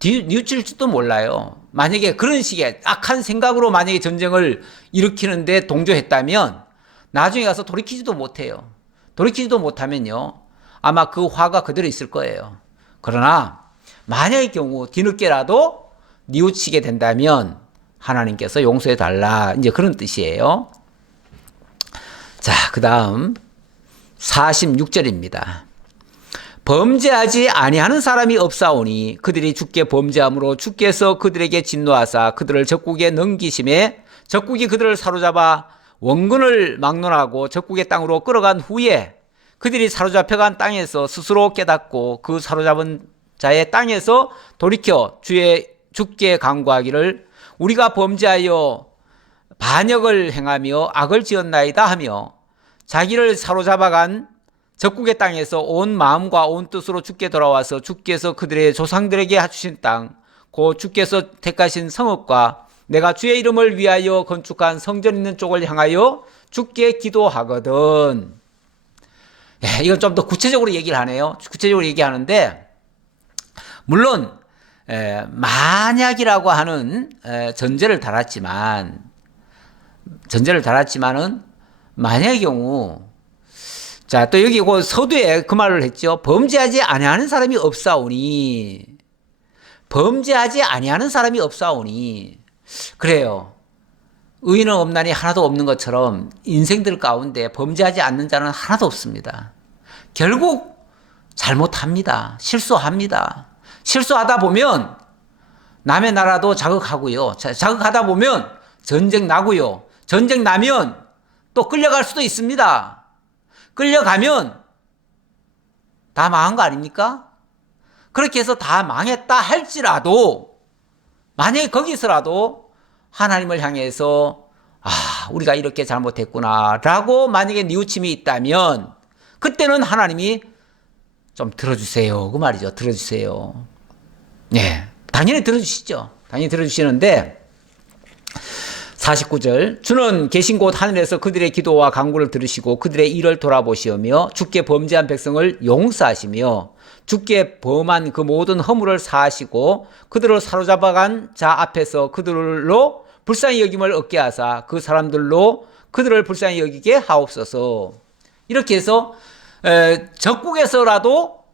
뉘우칠지도 몰라요. 만약에 그런 식의 악한 생각으로 만약에 전쟁을 일으키는데 동조했다면 나중에 가서 돌이키지도 못해요. 돌이키지도 못하면요 아마 그 화가 그대로 있을 거예요. 그러나 만약의 경우 뒤늦게라도 뉘우치게 된다면 하나님께서 용서해 달라 이제 그런 뜻이에요. 자, 그 다음 46절입니다. 범죄하지 아니하는 사람이 없사오니 그들이 주께 범죄함으로 주께서 그들에게 진노하사 그들을 적국에 넘기심에 적국이 그들을 사로잡아 원근을 막론하고 적국의 땅으로 끌어간 후에 그들이 사로잡혀간 땅에서 스스로 깨닫고 그 사로잡은 자의 땅에서 돌이켜 주께 간구하기를 우리가 범죄하여 반역을 행하며 악을 지었나이다 하며 자기를 사로잡아간 적국의 땅에서 온 마음과 온 뜻으로 주께 돌아와서 주께서 그들의 조상들에게 주신 땅, 곧 주께서 택하신 성읍과 내가 주의 이름을 위하여 건축한 성전 있는 쪽을 향하여 주께 기도하거든. 이건 좀 더 구체적으로 얘기를 하네요. 구체적으로 얘기하는데 물론 만약이라고 하는 전제를 달았지만은 만약의 경우 자, 또 여기 그 서두에 그 말을 했죠. 범죄하지 아니하는 사람이 없사오니. 범죄하지 아니하는 사람이 없사오니. 그래요. 의인은 없나니 하나도 없는 것처럼 인생들 가운데 범죄하지 않는 자는 하나도 없습니다. 결국 잘못합니다. 실수합니다. 실수하다 보면 남의 나라도 자극하고요. 자극하다 보면 전쟁 나고요. 전쟁 나면 또 끌려갈 수도 있습니다. 끌려가면 다 망한 거 아닙니까? 그렇게 해서 다 망했다 할지라도 만약에 거기서라도 하나님을 향해서 우리가 이렇게 잘못했구나 라고 만약에 뉘우침이 있다면 그때는 하나님이 좀 들어주세요 그 말이죠. 들어주세요. 네, 당연히 들어주시죠. 당연히 들어주시는데 49절 주는 계신 곳 하늘에서 그들의 기도와 간구를 들으시고 그들의 일을 돌아보시며 주께 범죄한 백성을 용서하시며 주께 범한 그 모든 허물을 사하시고 그들을 사로잡아간 자 앞에서 그들로 불쌍히 여김을 얻게 하사 그 사람들로 그들을 불쌍히 여기게 하옵소서. 이렇게 해서 적국에서라도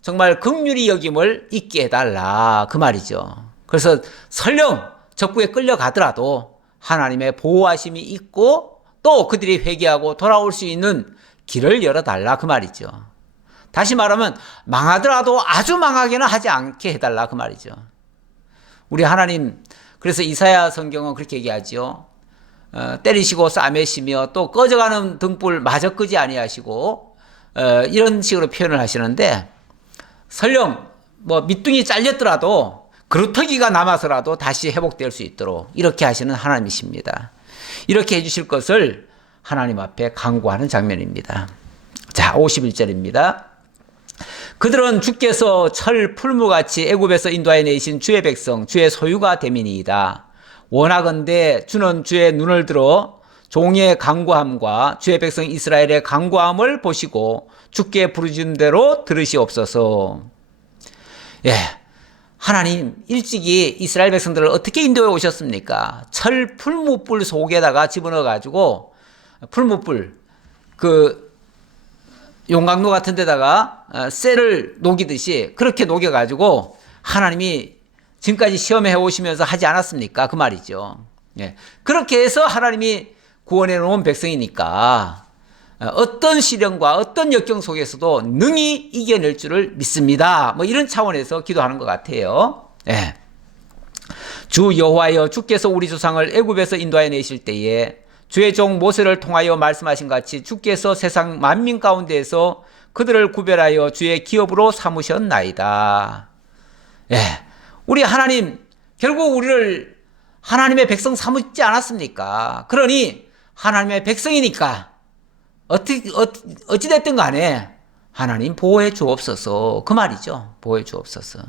정말 긍휼히 여김을 잊게 해달라 그 말이죠. 그래서 설령 적국에 끌려가더라도 하나님의 보호하심이 있고 또 그들이 회개하고 돌아올 수 있는 길을 열어달라 그 말이죠. 다시 말하면 망하더라도 아주 망하게는 하지 않게 해달라 그 말이죠. 우리 하나님, 그래서 이사야 성경은 그렇게 얘기하죠. 때리시고 싸매시며 또 꺼져가는 등불 마저 끄지 아니하시고 이런 식으로 표현을 하시는데, 설령 뭐 밑둥이 잘렸더라도 그루터기가 남아서라도 다시 회복될 수 있도록 이렇게 하시는 하나님이십니다. 이렇게 해주실 것을 하나님 앞에 간구하는 장면입니다. 자, 51절입니다. 그들은 주께서 철 풀무같이 애굽에서 인도하여 내신 주의 백성 주의 소유가 됨이니이다. 원하건대 주는 주의 눈을 들어 종의 간구함과 주의 백성 이스라엘의 간구함을 보시고 주께 부르짖는 대로 들으시옵소서. 예, 하나님 일찍이 이스라엘 백성들을 어떻게 인도해 오셨습니까? 철 풀무불 속에다가 집어넣어 가지고 풀무불 그 용광로 같은 데다가 쇠를 녹이듯이 그렇게 녹여 가지고 하나님이 지금까지 시험해 오시면서 하지 않았습니까? 그 말이죠. 예, 그렇게 해서 하나님이 구원해 놓은 백성이니까 어떤 시련과 어떤 역경 속에서도 능히 이겨낼 줄을 믿습니다. 뭐 이런 차원에서 기도하는 것 같아요. 예. 주 여호와여, 주께서 우리 조상을 애굽에서 인도하여 내실 때에 주의 종 모세를 통하여 말씀하신 같이 주께서 세상 만민 가운데에서 그들을 구별하여 주의 기업으로 삼으셨나이다. 예, 우리 하나님 결국 우리를 하나님의 백성 삼지 않았습니까? 그러니 하나님의 백성이니까 어찌됐든 간에 하나님 보호해 주옵소서 그 말이죠. 보호해 주옵소서.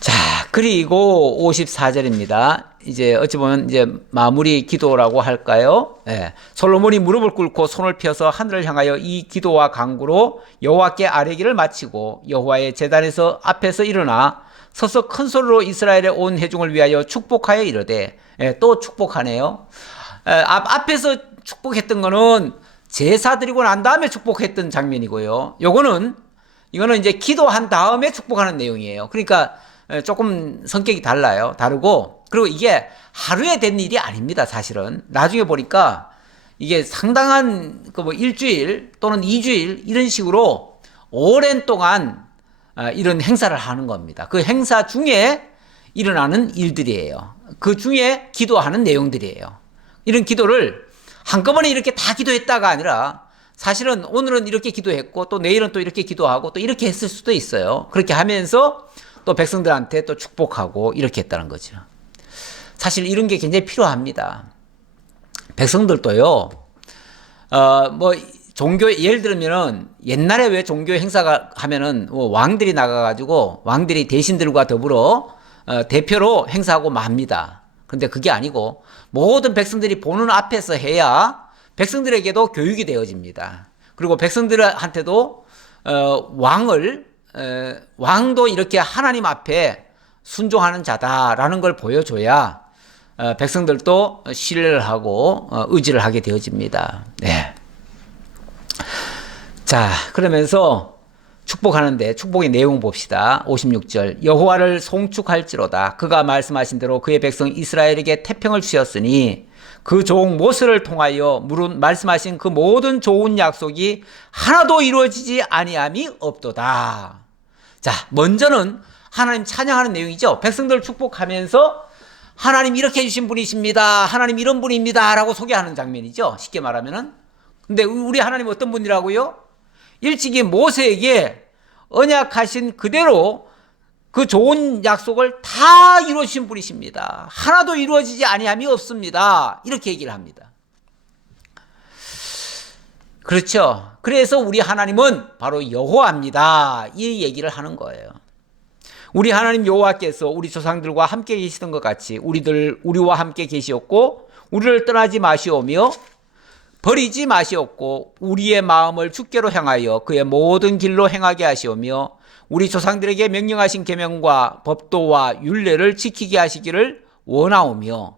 자, 그리고 54절입니다. 이제 어찌 보면 이제 마무리 기도라고 할까요? 예. 솔로몬이 무릎을 꿇고 손을 펴서 하늘을 향하여 이 기도와 간구로 여호와께 아뢰기를 마치고 여호와의 제단에서 앞에서 일어나 서서 큰 소리로 이스라엘의 온 회중을 위하여 축복하여 이르되, 예, 또 축복하네요. 앞에서 축복했던 거는 제사 드리고 난 다음에 축복했던 장면이고요. 이거는 이제 기도한 다음에 축복하는 내용이에요. 그러니까 조금 성격이 다르고, 그리고 이게 하루에 된 일이 아닙니다, 사실은. 나중에 보니까 이게 상당한 뭐 일주일 또는 2주일 이런 식으로 오랜 동안 이런 행사를 하는 겁니다. 그 행사 중에 일어나는 일들이에요. 그 중에 기도하는 내용들이에요. 이런 기도를 한꺼번에 이렇게 다 기도했다가 아니라 사실은 오늘은 이렇게 기도했고 또 내일은 또 이렇게 기도하고 또 이렇게 했을 수도 있어요. 그렇게 하면서 또 백성들한테 또 축복하고 이렇게 했다는 거죠. 사실 이런 게 굉장히 필요합니다. 백성들도요, 뭐 종교 예를 들면은 옛날에 왜 종교 행사가 하면은 뭐 왕들이 나가가지고 왕들이 대신들과 더불어 대표로 행사하고 맙니다. 그런데 그게 아니고 모든 백성들이 보는 앞에서 해야 백성들에게도 교육이 되어집니다. 그리고 백성들한테도 왕도 이렇게 하나님 앞에 순종하는 자다라는 걸 보여줘야 백성들도 신뢰를 하고 의지를 하게 되어집니다. 네. 자, 그러면서 축복하는데 축복의 내용 봅시다. 56절 여호와를 송축할지로다. 그가 말씀하신 대로 그의 백성 이스라엘에게 태평을 주셨으니 그 종 모세를 통하여 말씀하신 그 모든 좋은 약속이 하나도 이루어지지 아니함이 없도다. 자, 먼저는 하나님 찬양하는 내용이죠. 백성들을 축복하면서 하나님 이렇게 해주신 분이십니다. 하나님 이런 분입니다. 라고 소개하는 장면이죠. 쉽게 말하면은. 근데 우리 하나님 어떤 분이라고요? 일찍이 모세에게 언약하신 그대로 그 좋은 약속을 다 이루어주신 분이십니다. 하나도 이루어지지 아니함이 없습니다. 이렇게 얘기를 합니다. 그렇죠. 그래서 우리 하나님은 바로 여호와입니다. 이 얘기를 하는 거예요. 우리 하나님 여호와께서 우리 조상들과 함께 계시던 것 같이 우리와 함께 계시었고 우리를 떠나지 마시오며 버리지 마시옵고 우리의 마음을 주께로 향하여 그의 모든 길로 행하게 하시오며 우리 조상들에게 명령하신 계명과 법도와 율례를 지키게 하시기를 원하오며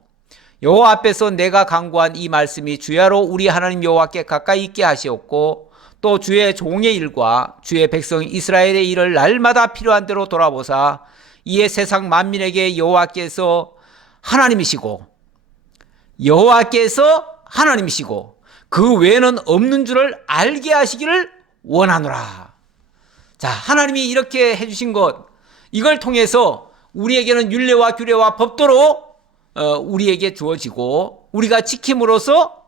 여호와 앞에서 내가 간구한 이 말씀이 주야로 우리 하나님 여호와께 가까이 있게 하시옵고 또 주의 종의 일과 주의 백성 이스라엘의 일을 날마다 필요한 대로 돌아보사 이에 세상 만민에게 여호와께서 하나님이시고 그 외에는 없는 줄을 알게 하시기를 원하노라. 자, 하나님이 이렇게 해주신 것, 이걸 통해서 우리에게는 율례와 규례와 법도로 우리에게 주어지고 우리가 지킴으로써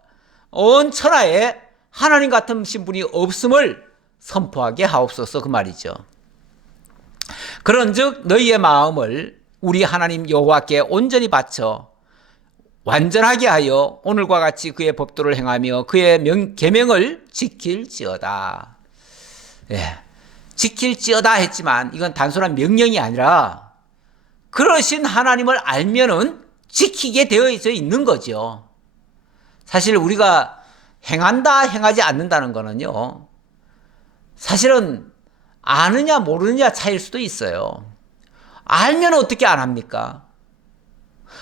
온 천하에 하나님 같은 신분이 없음을 선포하게 하옵소서, 그 말이죠. 그런즉 너희의 마음을 우리 하나님 여호와께 온전히 바쳐 완전하게 하여 오늘과 같이 그의 법도를 행하며 그의 계명을 지킬지어다. 예, 지킬지어다 했지만 이건 단순한 명령이 아니라 그러신 하나님을 알면은 지키게 되어져 있는 거죠. 사실 우리가 행하지 않는다는 거는요, 사실은 아느냐 모르느냐 차이일 수도 있어요. 알면 어떻게 안 합니까?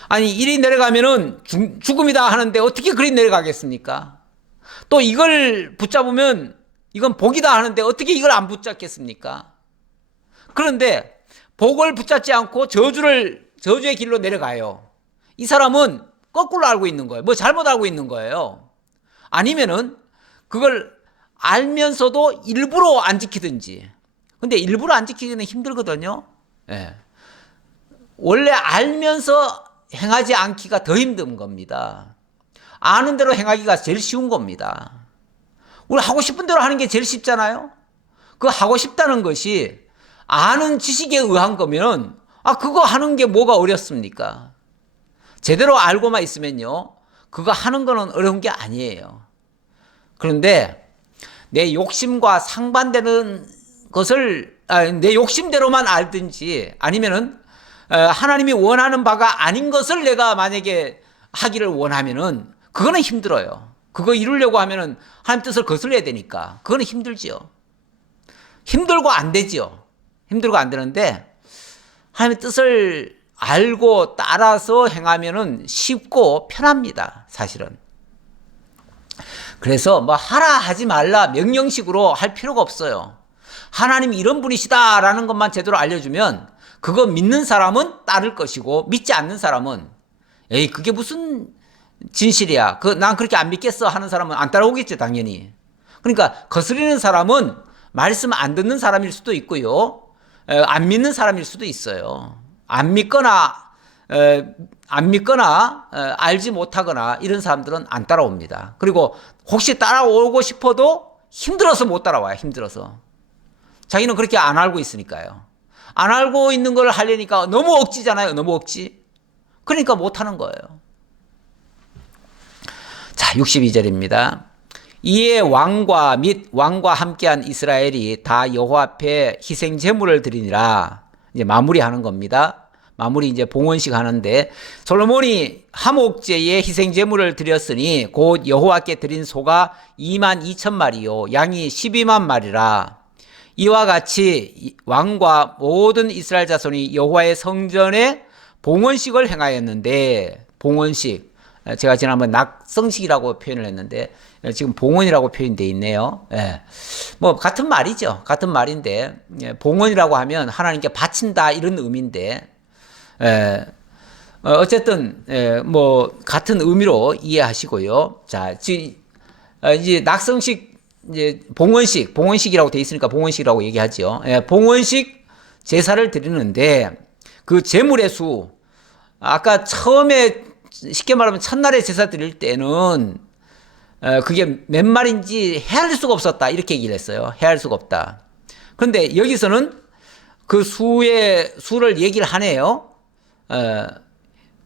아니, 이리 내려가면은 죽음이다 하는데 어떻게 그리 내려가겠습니까? 또 이걸 붙잡으면 이건 복이다 하는데 어떻게 이걸 안 붙잡겠습니까? 그런데 복을 붙잡지 않고 저주의 길로 내려가요. 이 사람은 거꾸로 알고 있는 거예요. 뭐 잘못 알고 있는 거예요. 아니면은 그걸 알면서도 일부러 안 지키든지. 근데 일부러 안 지키기는 힘들거든요. 예. 원래 알면서 행하지 않기가 더 힘든 겁니다. 아는 대로 행하기가 제일 쉬운 겁니다. 우리 하고 싶은 대로 하는 게 제일 쉽잖아요. 그 하고 싶다는 것이 아는 지식에 의한 거면 그거 하는 게 뭐가 어렵습니까? 제대로 알고만 있으면요, 그거 하는 거는 어려운 게 아니에요. 그런데 내 욕심과 상반되는 것을 내 욕심대로만 알든지 아니면은 하나님이 원하는 바가 아닌 것을 내가 만약에 하기를 원하면은 그거는 힘들어요. 그거 이루려고 하면은 하나님 뜻을 거슬려야 되니까 그거는 힘들지요. 힘들고 안 되지요. 힘들고 안 되는데 하나님의 뜻을 알고 따라서 행하면은 쉽고 편합니다, 사실은. 그래서 뭐 하라 하지 말라 명령식으로 할 필요가 없어요. 하나님이 이런 분이시다라는 것만 제대로 알려주면 그거 믿는 사람은 따를 것이고 믿지 않는 사람은 에이 그게 무슨 진실이야, 난 그렇게 안 믿겠어 하는 사람은 안 따라오겠죠, 당연히. 그러니까 거스리는 사람은 말씀 안 듣는 사람일 수도 있고요, 안 믿는 사람일 수도 있어요. 안 믿거나 알지 못하거나 이런 사람들은 안 따라옵니다. 그리고 혹시 따라오고 싶어도 힘들어서 못 따라와요. 힘들어서. 자기는 그렇게 안 알고 있으니까요. 안 알고 있는 걸 하려니까 너무 억지잖아요. 너무 억지. 그러니까 못 하는 거예요. 자, 62절입니다. 이에 왕과 및 왕과 함께한 이스라엘이 다 여호와 앞에 희생 제물을 드리니라. 이제 마무리하는 겁니다. 마무리 이제 봉헌식 하는데 솔로몬이 하목제에 희생 제물을 드렸으니 곧 여호와께 드린 소가 2만 2천 마리요 양이 12만 마리라. 이와 같이 왕과 모든 이스라엘 자손이 여호와의 성전에 봉헌식을 행하였는데, 봉헌식, 제가 지난번 낙성식이라고 표현을 했는데 지금 봉헌이라고 표현되어 있네요. 예. 뭐 같은 말이죠. 같은 말인데 봉헌이라고 하면 하나님께 바친다 이런 의미인데 어쨌든 뭐 같은 의미로 이해하시고요. 자, 이제 낙성식, 이제 봉헌식이라고 돼 있으니까 봉헌식이라고 얘기하죠. 봉헌식 제사를 드리는데 그 제물의 수, 아까 처음에 쉽게 말하면 첫날에 제사 드릴 때는 그게 몇 마리인지 헤아릴 수가 없었다 이렇게 얘기를 했어요. 헤아릴 수가 없다. 그런데 여기서는 그 수를 얘기를 하네요.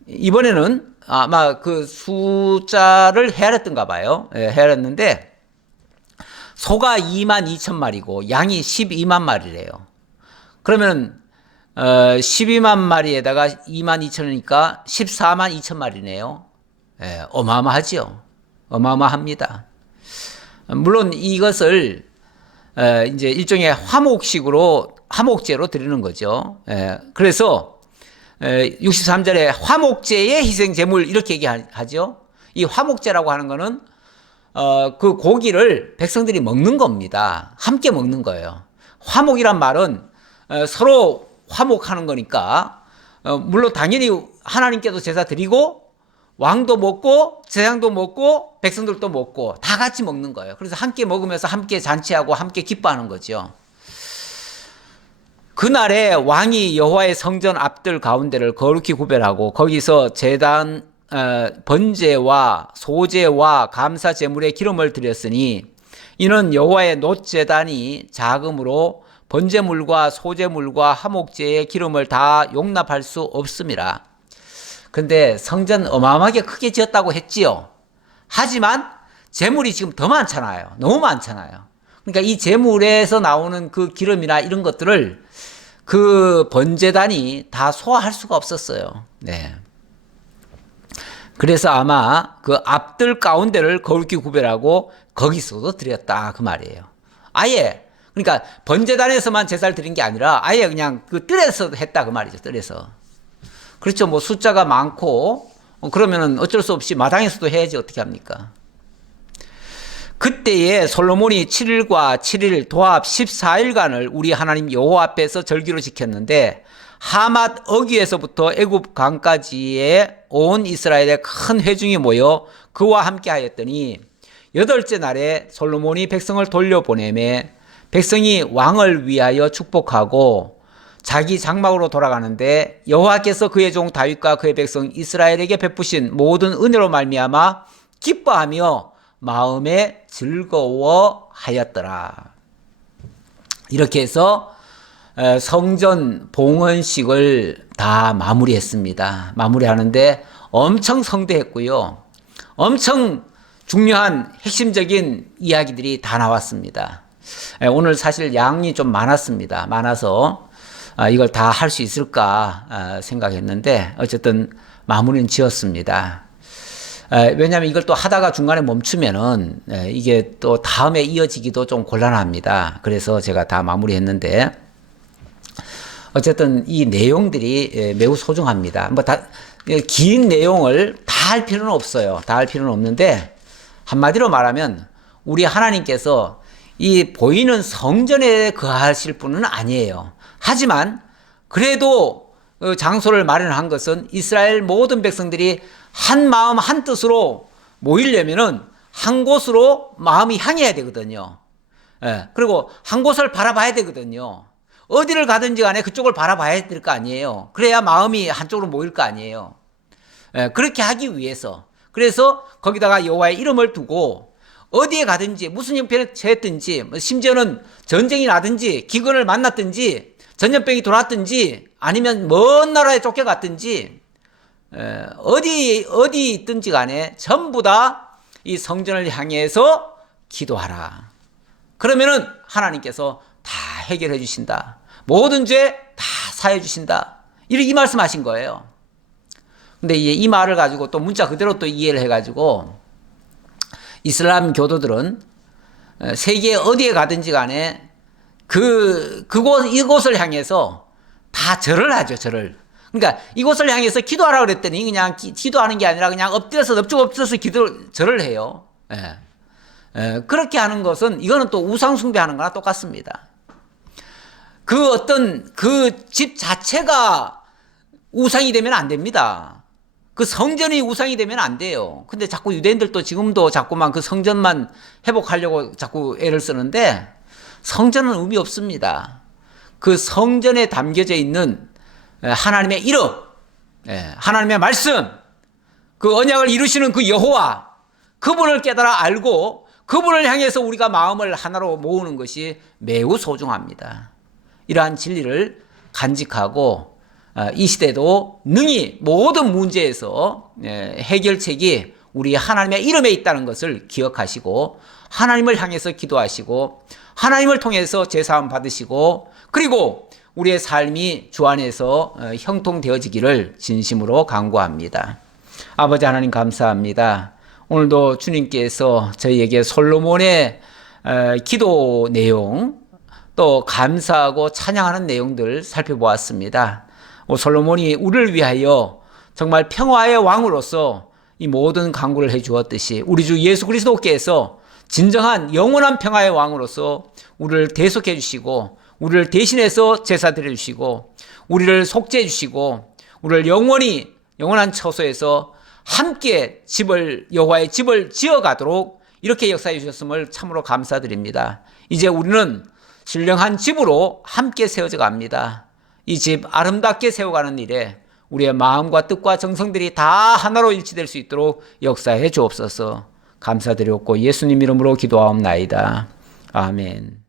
이번에는 아마 그 숫자를 헤아렸던가 봐요. 헤아렸는데 소가 2만 2천 마리고 양이 12만 마리래요. 그러면 12만 마리에다가 2만 2천이니까 14만 2천 마리네요. 예, 어마어마하죠. 어마어마합니다. 물론 이것을 이제 일종의 화목제로 드리는 거죠. 예, 그래서 63절에 화목제의 희생제물 이렇게 얘기하죠. 이 화목제라고 하는 거는 그 고기를 백성들이 먹는 겁니다. 함께 먹는 거예요. 화목이란 말은 서로 화목하는 거니까 물론 당연히 하나님께도 제사 드리고 왕도 먹고 제사장도 먹고 백성들도 먹고 다 같이 먹는 거예요. 그래서 함께 먹으면서 함께 잔치하고 함께 기뻐하는 거죠. 그날에 왕이 여호와의 성전 앞들 가운데를 거룩히 구별하고 거기서 제단 번제와 소제와 감사 제물의 기름을 드렸으니 이는 여호와의 놋제단이 작음으로 번제물과 소제물과 화목제의 기름을 다 용납할 수 없습니다. 근데 성전 어마어마하게 크게 지었다고 했지요. 하지만 제물이 지금 더 많잖아요. 너무 많잖아요. 그러니까 이 제물에서 나오는 그 기름이나 이런 것들을 그 번제단이 다 소화할 수가 없었어요. 네. 그래서 아마 그 앞들 가운데를 거룩히 구별하고 거기서도 드렸다 그 말이에요. 아예 그러니까 번제단에서만 제사를 드린 게 아니라 아예 그냥 그 뜰에서 했다 그 말이죠. 뜰에서. 그렇죠. 뭐 숫자가 많고 그러면은 어쩔 수 없이 마당에서도 해야지 어떻게 합니까? 그때에 솔로몬이 7일과 7일 도합 14일간을 우리 하나님 여호와 앞에서 절기로 지켰는데 하맛 어귀에서부터 애굽 강까지의 온 이스라엘의 큰 회중이 모여 그와 함께 하였더니 8째 날에 솔로몬이 백성을 돌려보내매 백성이 왕을 위하여 축복하고 자기 장막으로 돌아가는데 여호와께서 그의 종 다윗과 그의 백성 이스라엘에게 베푸신 모든 은혜로 말미암아 기뻐하며 마음에 즐거워하였더라. 이렇게 해서 성전 봉헌식을 다 마무리했습니다. 마무리하는데 엄청 성대했고요. 엄청 중요한 핵심적인 이야기들이 다 나왔습니다. 오늘 사실 양이 좀 많았습니다. 많아서 이걸 다 할 수 있을까 생각했는데 어쨌든 마무리는 지었습니다. 왜냐하면 이걸 또 하다가 중간에 멈추면은 이게 또 다음에 이어지기도 좀 곤란합니다. 그래서 제가 다 마무리했는데 어쨌든 이 내용들이 매우 소중합니다. 뭐 긴 내용을 다 할 필요는 없어요. 다 할 필요는 없는데 한마디로 말하면 우리 하나님께서 이 보이는 성전에 거하실 분은 아니에요. 하지만 그래도 장소를 마련한 것은 이스라엘 모든 백성들이 한 마음 한 뜻으로 모이려면은 한 곳으로 마음이 향해야 되거든요. 그리고 한 곳을 바라봐야 되거든요. 어디를 가든지 간에 그쪽을 바라봐야 될 거 아니에요. 그래야 마음이 한쪽으로 모일 거 아니에요. 그렇게 하기 위해서 그래서 거기다가 여호와의 이름을 두고 어디에 가든지 무슨 형편에 처했든지 심지어는 전쟁이 나든지 기근을 만났든지 전염병이 돌았든지 아니면 먼 나라에 쫓겨갔든지 어디 있든지 간에 전부 다 이 성전을 향해서 기도하라. 그러면은 하나님께서 다 해결해 주신다. 모든 죄 다 사해 주신다. 이 말씀하신 거예요. 근데 이 말을 가지고 또 문자 그대로 또 이해를 해가지고 이슬람 교도들은 세계 어디에 가든지 간에 이곳을 향해서 다 절을 하죠, 절을. 그러니까 이곳을 향해서 기도하라고 그랬더니 그냥 기도하는 게 아니라 그냥 엎드려서 절을 해요. 그렇게 하는 것은 이거는 또 우상숭배하는 거나 똑같습니다. 그 어떤 그 집 자체가 우상이 되면 안 됩니다. 그 성전이 우상이 되면 안 돼요. 근데 자꾸 유대인들도 지금도 자꾸만 그 성전만 회복하려고 자꾸 애를 쓰는데 성전은 의미 없습니다. 그 성전에 담겨져 있는 하나님의 이름, 하나님의 말씀, 그 언약을 이루시는 그 여호와, 그분을 깨달아 알고 그분을 향해서 우리가 마음을 하나로 모으는 것이 매우 소중합니다. 이러한 진리를 간직하고 이 시대도 능히 모든 문제에서 해결책이 우리 하나님의 이름에 있다는 것을 기억하시고 하나님을 향해서 기도하시고 하나님을 통해서 제사함 받으시고 그리고 우리의 삶이 주 안에서 형통되어지기를 진심으로 간구합니다. 아버지 하나님 감사합니다. 오늘도 주님께서 저희에게 솔로몬의 기도 내용 또 감사하고 찬양하는 내용들 살펴보았습니다. 솔로몬이 우리를 위하여 정말 평화의 왕으로서 이 모든 간구를 해 주었듯이 우리 주 예수 그리스도께서 진정한 영원한 평화의 왕으로서 우리를 대속해 주시고 우리를 대신해서 제사 드려 주시고 우리를 속죄해 주시고 우리를 영원한 처소에서 함께 여호와의 집을 지어가도록 이렇게 역사해 주셨음을 참으로 감사드립니다. 이제 우리는 신령한 집으로 함께 세워져 갑니다. 이 집 아름답게 세워가는 일에 우리의 마음과 뜻과 정성들이 다 하나로 일치될 수 있도록 역사해 주옵소서. 감사드렸고 예수님 이름으로 기도하옵나이다. 아멘.